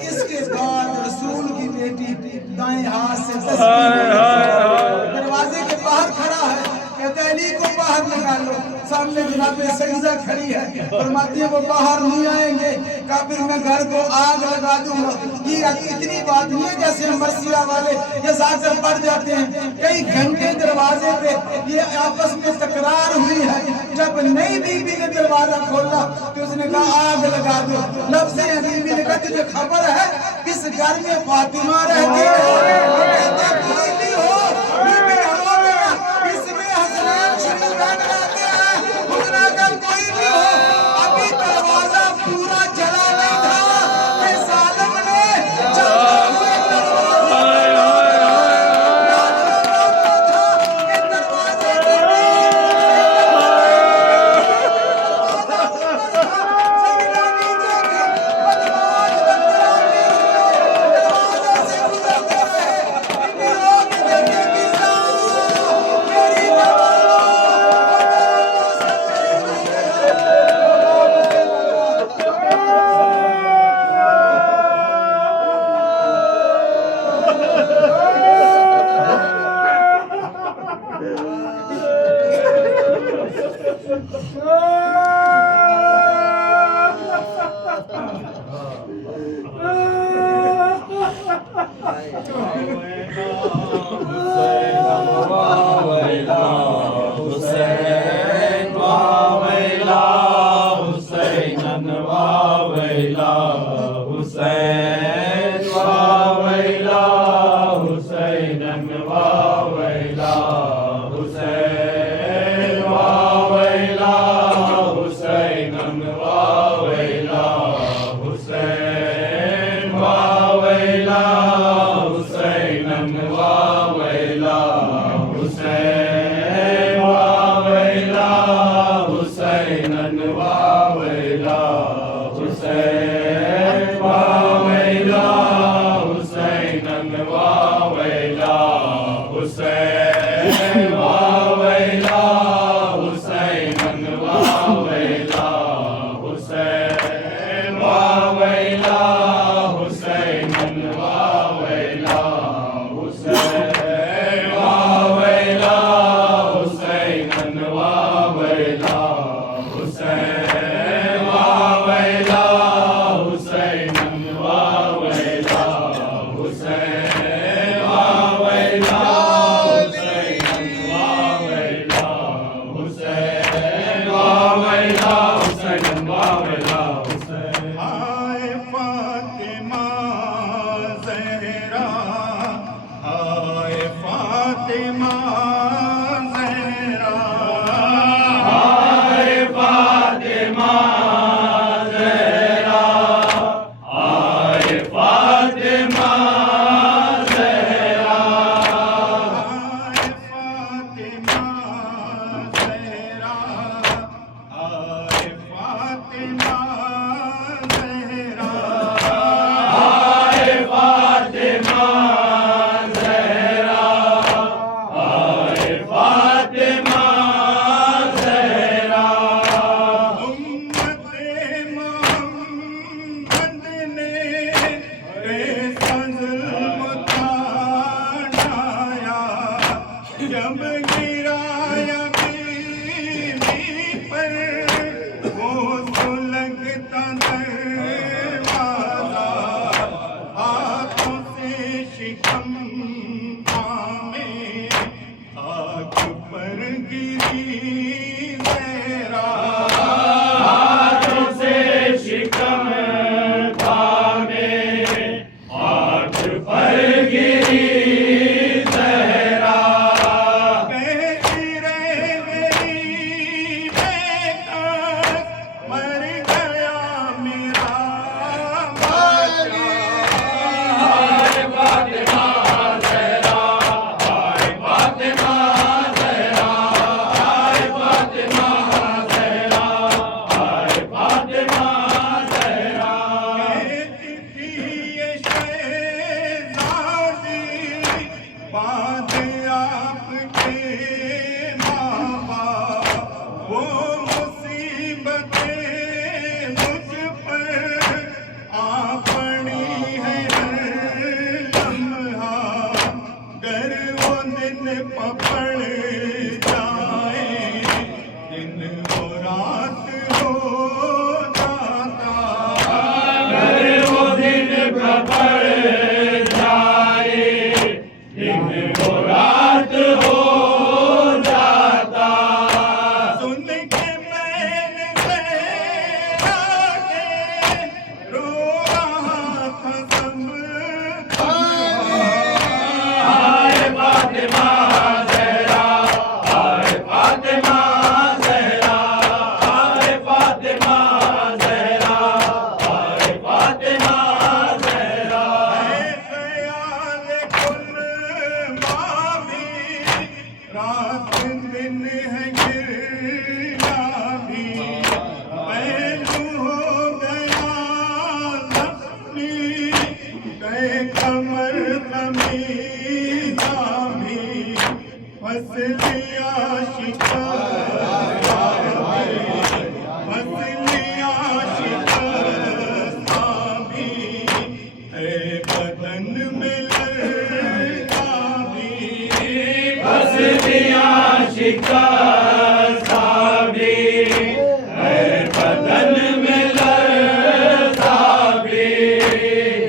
इसके बाद रसूल की बेटी दाएं हाथ से दरवाजे के बाहर खड़ा है, कहते अली को बाहर निकालो। सामने जनाबे सईदा खड़ी है, फरमाती है वो बाहर नहीं आएंगे, कहा फिर मैं घर को आग लगा दूंगा। ये इतनी बात नहीं है जैसे मर्सिया वाले ये जाकर पड़ जाते हैं। कई घंटे दरवाजे पे ये आपस में तकरार हुई है। जब नई बीबी ने दरवाजा खोला तो उसने कहा आग लगा दो। लफ्ज़ बीबी ने कहा तुझे खबर है किस घर में फातिमा रहती है? कहते कोई भी हो, बीबी हो गया, इसमें हसनैन शरीफ बैठ जाते हैं। उसने कहा कोई भी हो, अभी दरवाजा पूरा जला नहीं था कि सालम ने जलते हुए दरवाजे से गुजरते हुए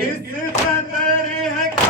इस कदर है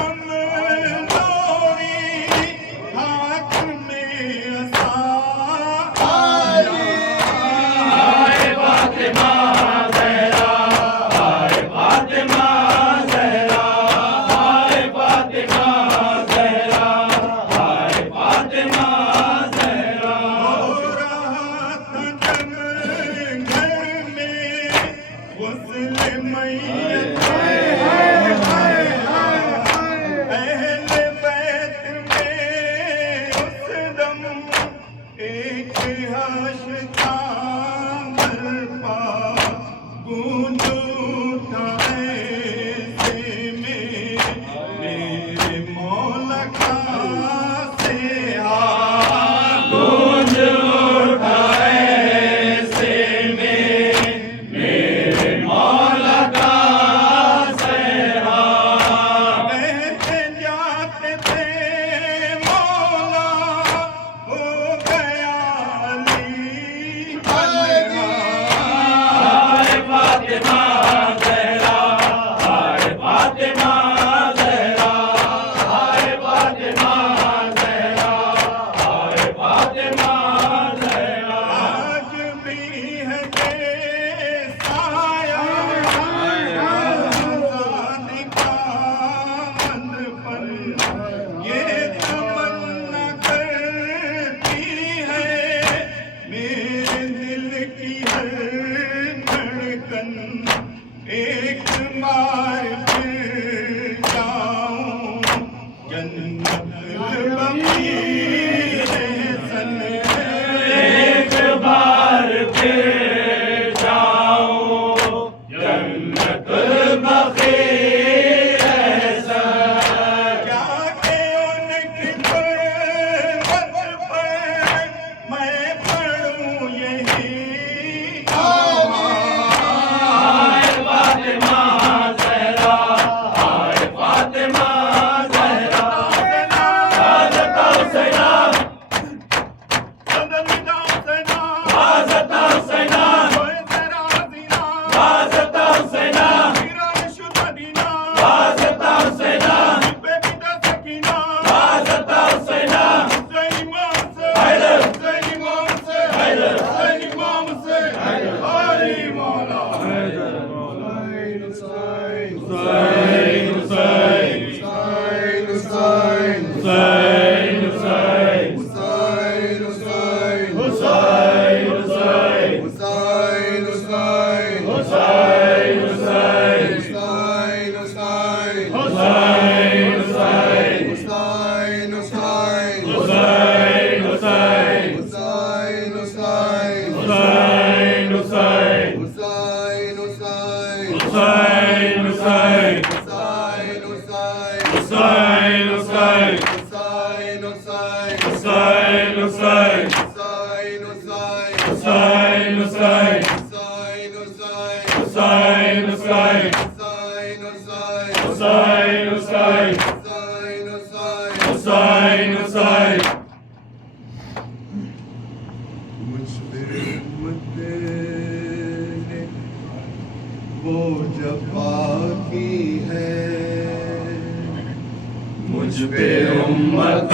मुझ पे उम्मत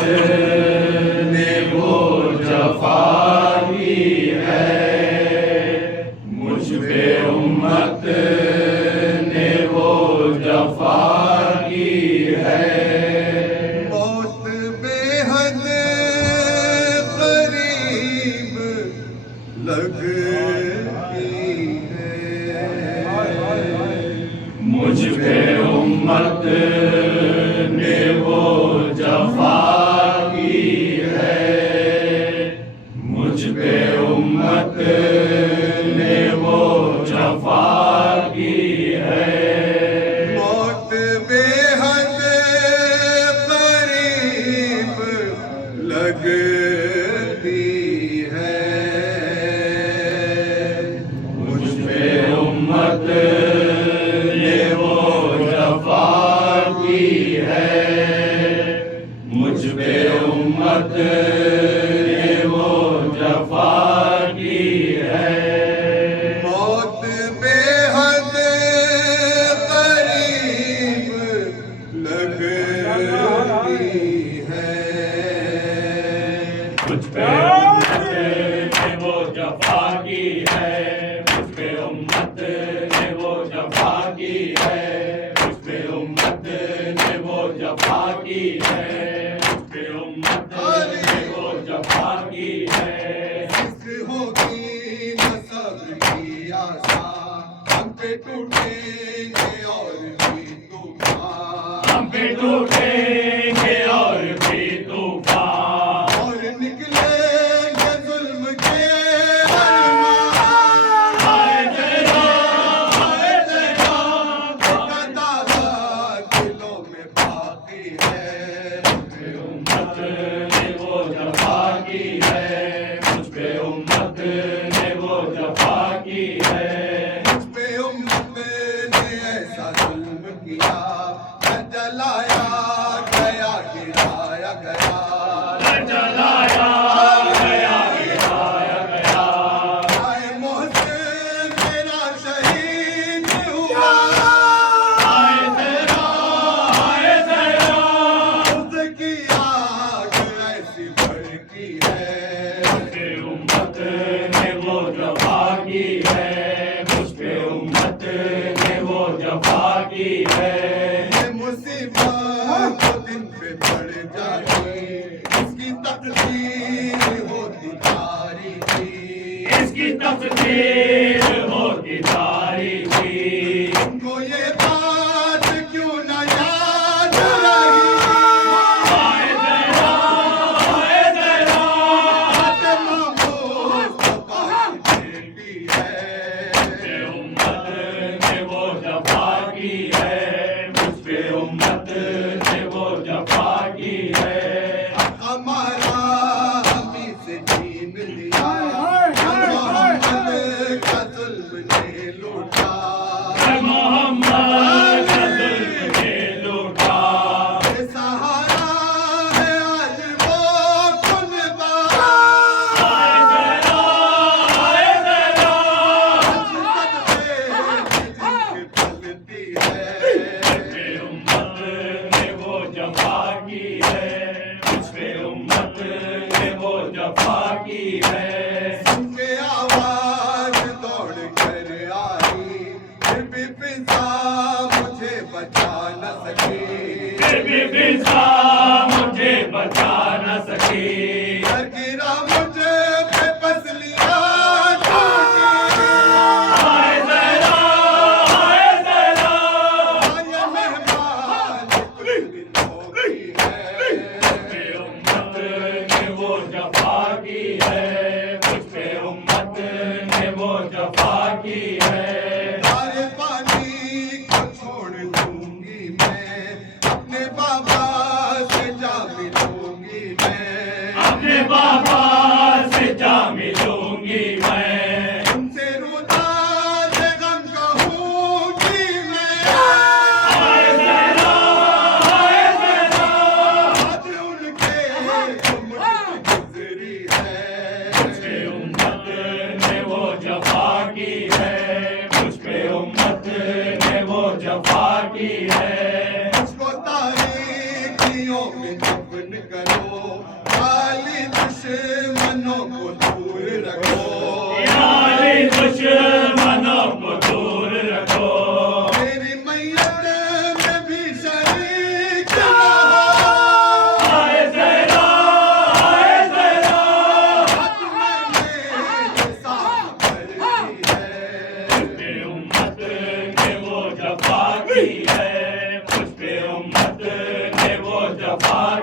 ने वो जफा की है, मुझ पे उम्मत ने वो जफा की है, मुझ पे उम्मत ने वो जफा की है। मौत बेहद करीब लगती है, मुझ पे उम्मत ने वो जफा की है, मुझ पे उम्मत ने वो जफा की है। मौत बेहद करीब लगती है, मुझ पे उम्मत ने वो जफा की है, मुझ पे उम्मत ने वो जफा की है। मौत बेहद करीब लगती है, मुझ पे उम्मत ने वो जफा की है, मुझ पे उम्मत ने वो जफा की है, मुझ पे उम्मत ने वो जफा की है, मुझ पे उम्मत ने वो जफा की है। इश्क होगी न सब्र की आशा, हम पे टूटेंगे और भी तूफान, हम पे टूटेंगे और भी तूफान, और निकलेंगे जुल्म के अरमान। हाय तेरा का दावा दिलों में बाकी है, उम्मत ने वो जफा की है, मुझ पे उम्मत ने वो जफा की है। मुझ पे उम्मत ने ऐसा जुल्म किया, न जलाया गया गिराया गया, जलाया गया गिराया गया, आए मोहसिन मेरा शहीद हुआ, हाय तेरा उसकी आग ऐसी भड़की है, मुझ पे उम्मत ने वो जफा की है, मुझ पे उम्मत ने वो जफा की है। ये मुसीबत तो दिन पे बढ़ जाती, इसकी तकदीर होती तारीखी, इसकी तकदीर होती तारीखी, तुमको ये बात क्यों न याद रही, हाय तेरा फातिमा मुस्तफा की बेटी है, पे उम्मत ने वो जफा की है, मुझ पे उम्मत ने वो जफा की है। हमारा हमी से छीन लिया, मोहम्मद का जुल्म ने लूटा, मोहम्मद का जुल्म ने लूटा, सहारा है आज वो खुदा, हाय तेरा जिनके पलती है, पे उम्मत ने वो जफा की है, मुझ पे उम्मत ने वो जफा की है। उनके आवाज दौड़ कर आई, फिर भी फिजा मुझे बचा न सकी, फिर भी फिजा मुझे बचा न सकी, घर गिरा मुझे पे पसलियां टूटी, हाय तेरा ये मेहमान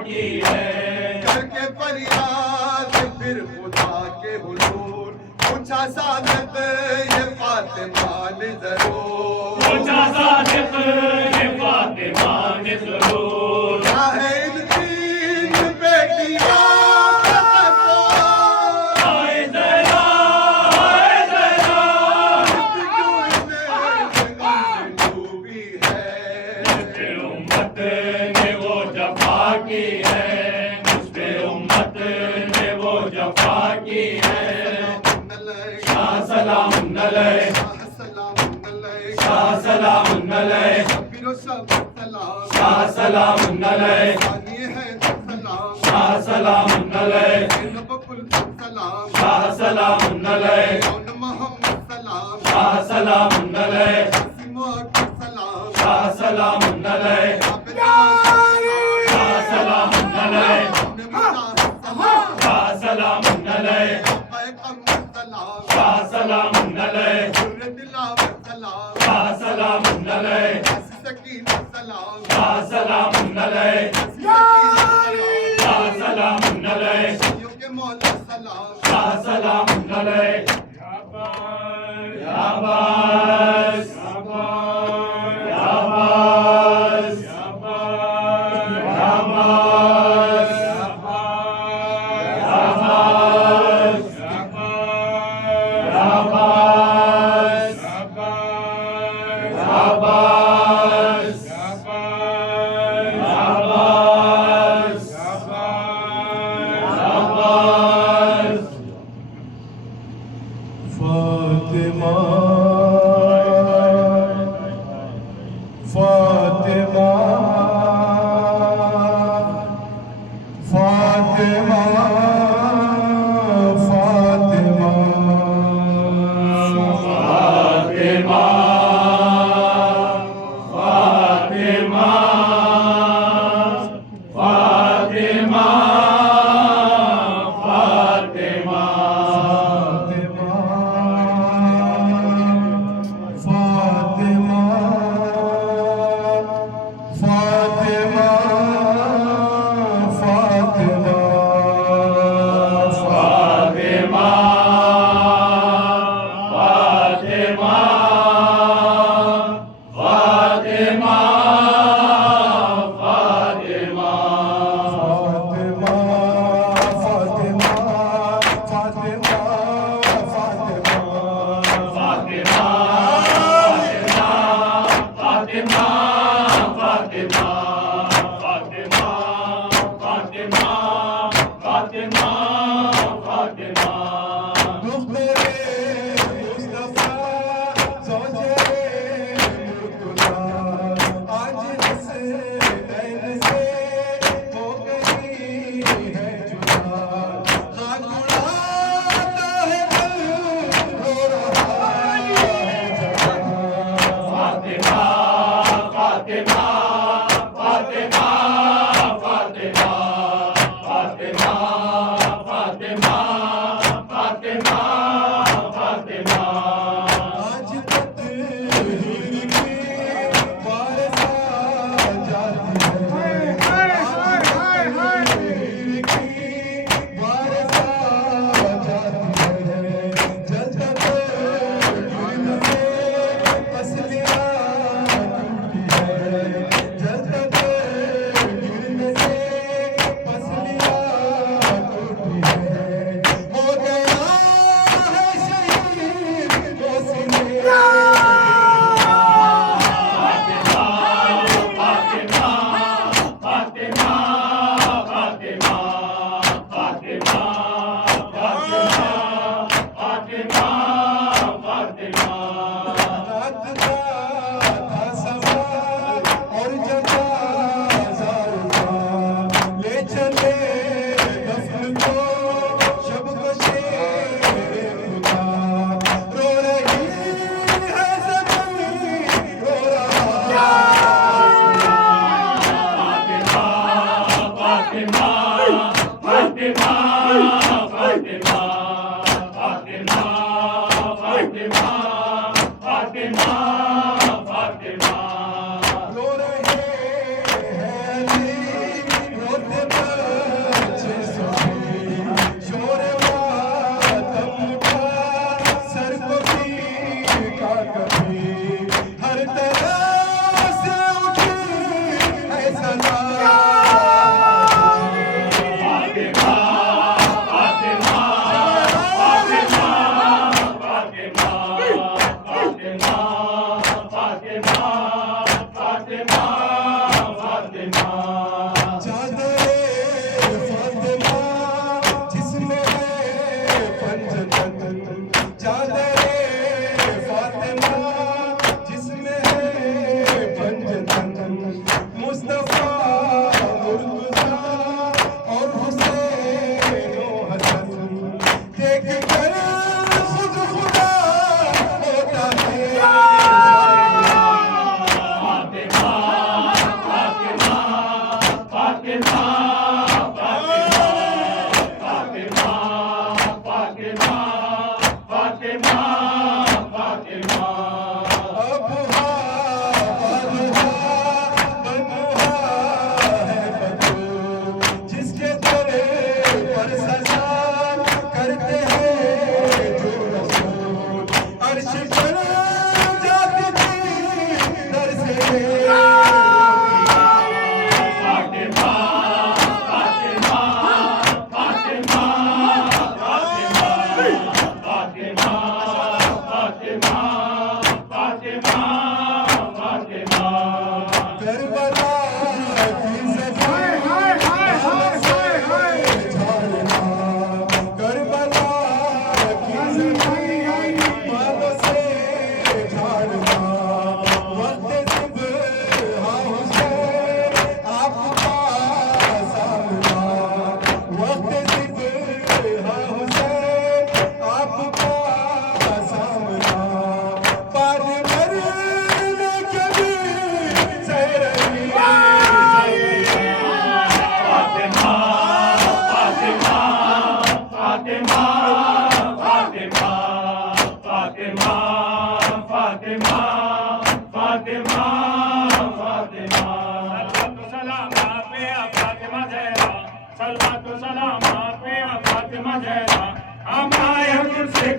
की है। करके फरियाद फिर खुदा के हुजूर पूछा सादत ये फातिमा ने जरूर। पूछा सादिक ये फातिमा ने जरूर। क्या है इन तीन बेटियां का कसूर? हाय ज़हरा, हाय ज़हरा, क्यों इन्हें गम डूबी है? मुझपे उम्मत ने वो जफा की है। मुझपे उम्मत ने वो जफा की है। शाह सलाम अलैह, शाह सलाम अलैह, शाह सलाम अलैह, शाह सलाम अलैह, शाह सलाम अलैह, शाह सलाम अलैह, शाह सलाम अलैह, शाह सलाम अलैह, शाह सलाम अलैह, शाह सलाम अलैह, शाह सलाम अलैह, शाह सलाम अलैह, शाह सलाम अलैह, शाह सलाम अलैह। या बास, या बास, या बास, या बास, या बास, या बास, या बास, फातिमा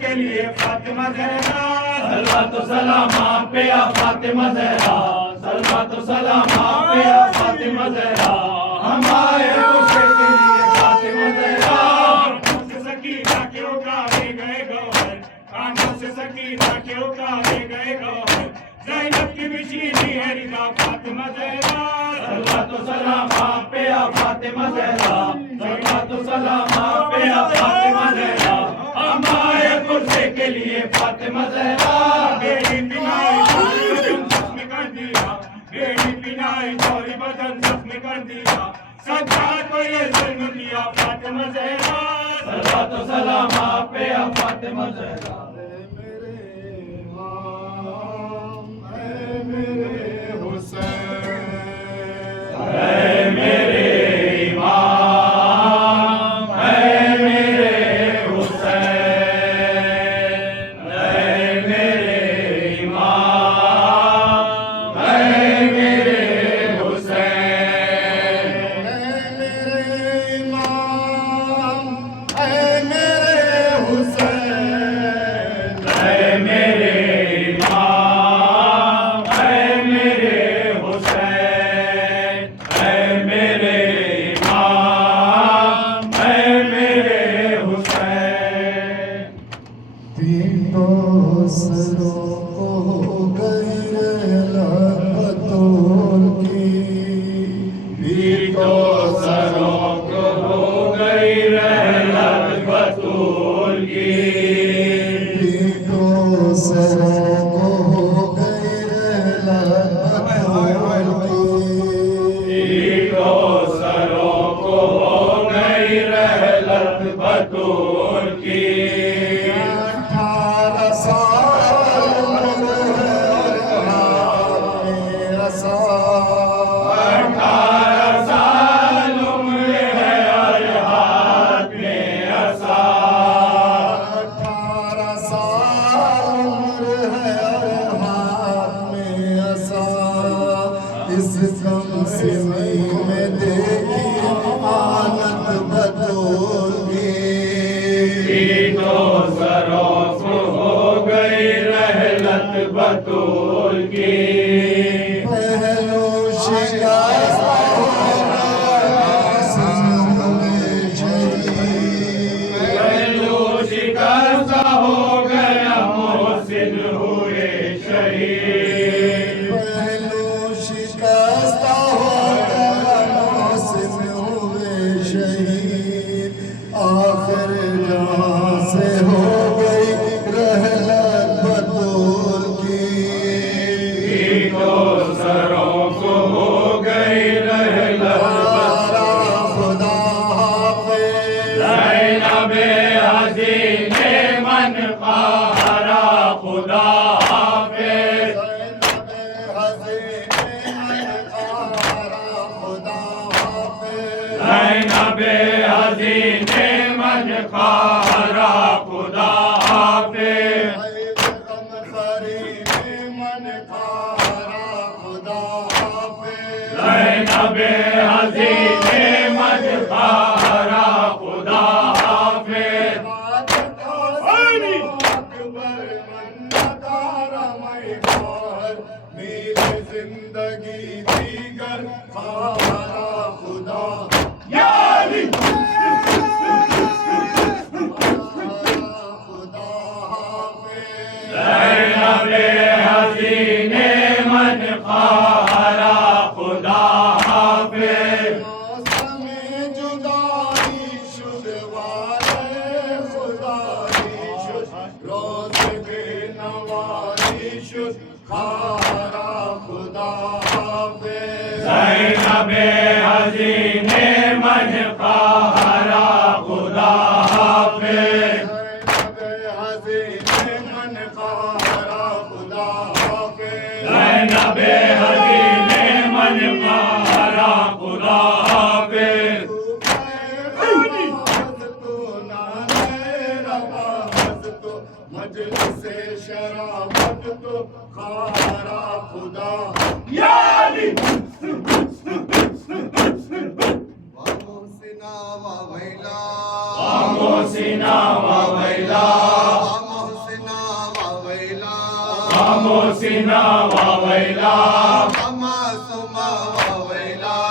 के लिए फातिमा ज़हरा सल्लल्लाहु सलाम आप पे या फातिमा ज़हरा सल्लल्लाहु सलाम आप पे या फातिमा ज़हरा हम आए गुस्से के लिए फातिमा ज़हरा से सकीना के उतारे गए गौहर कानों से सकीना के उतारे गए गौहर ज़ैनब की बिशीनी है रिदा फातिमा ज़हरा सल्लल्लाहु सलाम आप पे या फातिमा ज़हरा सल्लल्लाहु सलाम आप पे या फातिमा ज़हरा हम आए गुस्से के लिए फातिमा ज़हरा बेड़ी पिनाई बदन जख्मी कर दिया बेड़ी पिनाई चोरी बदन जख्मी कर दिया सज्जाद को ये जुल्म किया फातिमा ज़हरा सल्लल्लाहु सलाम आप पे या फातिमा ज़हरा हसीने मन खारा खुदा हाफिज ज़ैनबे हसीने मन खारा खुदा हाफिज जिंदगी दीगर खारा खुदा याली खुदा हाफिज ज़ैनबे हसीने मन खारा खुदा हाफिज मौसमे जुदाई शुद वाले खुदाई शुद रोज़ बेनवाई शुद खारा खुदा हाफिज ज़ैनबे हसीने मन खारा खुदा हाफिज ज़ैनबे हसीने मन खारा खुदा हाफिज मजलिसे शराबत तो खारा खुदा याली वामोसिना वावैला वामोसिना वावैला वामोसिना वावैला वामोसिना वावैला वामासुमा वावैला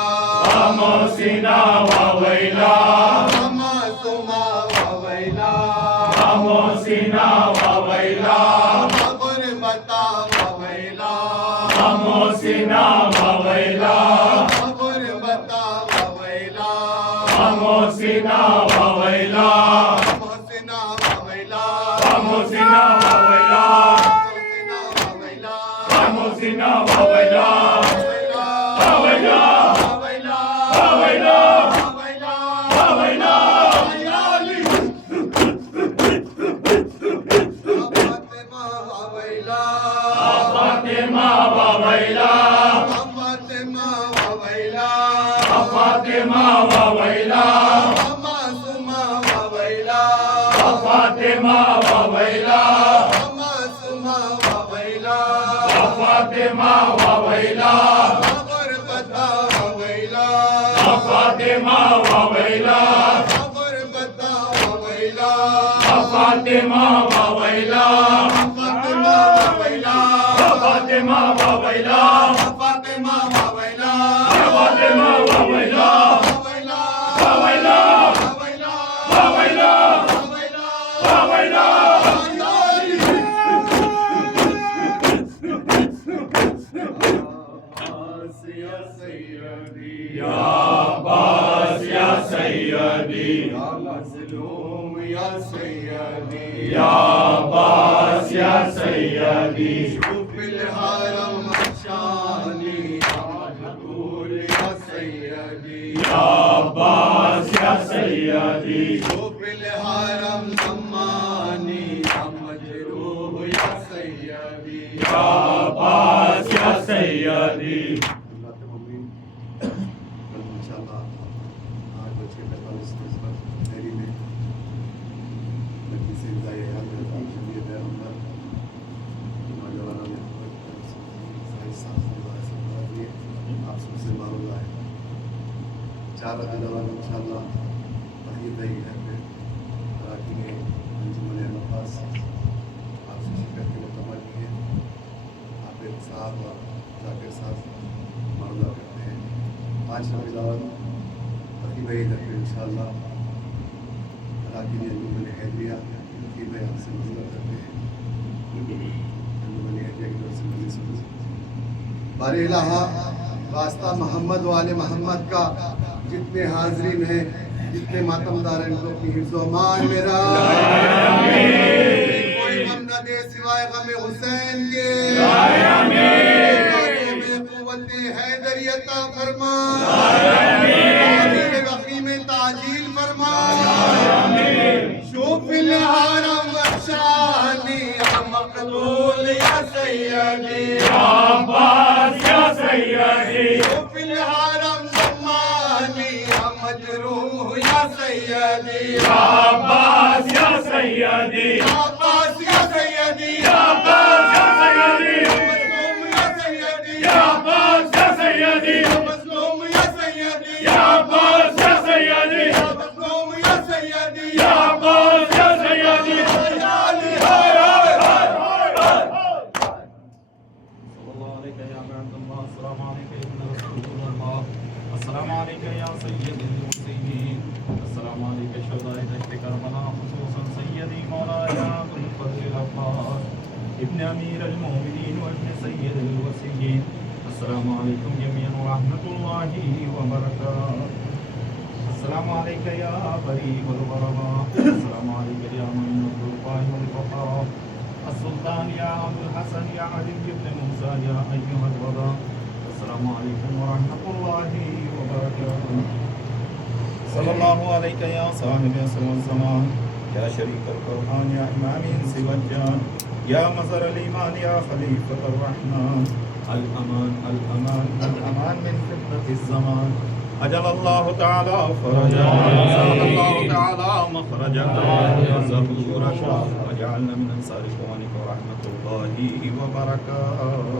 वामोसिना वावैला वामासुमा वावैला वामोसिना वावैला गुरबता वावैला वामोसिना वावैला गुरबता वावैला वामोसिना वावैला मोसिना वावैला वामोसिना वावैला मोसिना वामोसिना वावैला वावैला वावैला वावैला वावैला वावैला वावैला वावैला याली फातिमा वावैला फातिमा वावैला फातिमा वावैला फातिमा वावैला मासूमा वावैला फातिमा वावैला मासूमा वावैला फातिमा वावैला गुरबता वावैला फातिमा वावैला गुरबता वावैला फातिमा वावैला फातिमा वावैला फातिमा वावैला फातिमा वावैला फातिमा वावैला वावैला वावैला वावैला वावैला वावैला या अब्बास या सैयदी मज़लूम या सैयदी या अब्बास या सैयदी फिल हरम शानी मक़बूल या सैयदी या अब्बास या सैयदी फिल हरम ज़मानी मजरूह या सैयदी या अब्बास या सैयदी इंशाल्लाह 8:45 पर दिल्ली में से नौजवानों ने आप सबसे मालूम है 4 नौजवान इंशाल्लाह तकरीब है घर पे राखी में अंजुमन अब्बास आपसे शिरकत के लिए तमन्ना की है आप एक साथ और जाकर साथ मामला करते हैं 5 नौजवान तकरीब है इधर पे इंशाल्लाह राखी ने अंजुमन हैदरिया तकरीब है आपसे मामला करते हैं बारे इलाहा वास्ता मोहम्मद वाले मोहम्मद का जितने हाजरीन हैं जितने मातमदार हैं उनको अपनी हिफ्ज़ व अमान में कोई गम न दे सिवाय गम हुसैन के क़ुव्वत हैदरी अता फरमा वक़ी में ताजील फरमा शुफ़िल हरम शानी मक़बूल या सैयदी या अब्बास या सैयदी शुफ़िल हरम ज़मानी मजरूह या सैयदी या अब्बास या सैयदी या अब्बास या सैयदी या अब्बास या सैयदी मजलूम या सैयदी या अब्बास या सैयदी मजलूम या सैयदी या अब्बास या सैयदी मजलूम या सैयदी या अब्बास या सैयदी या अली السلام عليك يا سيد المرسلين السلام عليك شهداء دشت كربلاء خصوصا سيدي مولاي ابو الفضل العباس ابن امير المؤمنين وابن سيد الوسيين السلام عليكم جميعا ورحمه الله وبركاته السلام عليك يا بريء الغرباء السلام عليك يا معين الضعفاء والفقراء السلطان يا ابو الحسن يا علي بن موسى يا ايها الوضع السلام عليكم ورحمة الله وبركاته صلى الله عليك يا صاحب عصر الزمان يا شريك القرآن يا إمام الإنس والجان يا مظهر الإيمان يا خليفة الرحمن الأمان الأمان الأمان من فتنة الزمان أجل الله تعالى فرجا وزاد الله تعالى مخرجا وزهورك وجعلنا من أنصار إخوانك ورحمة الله وبركاته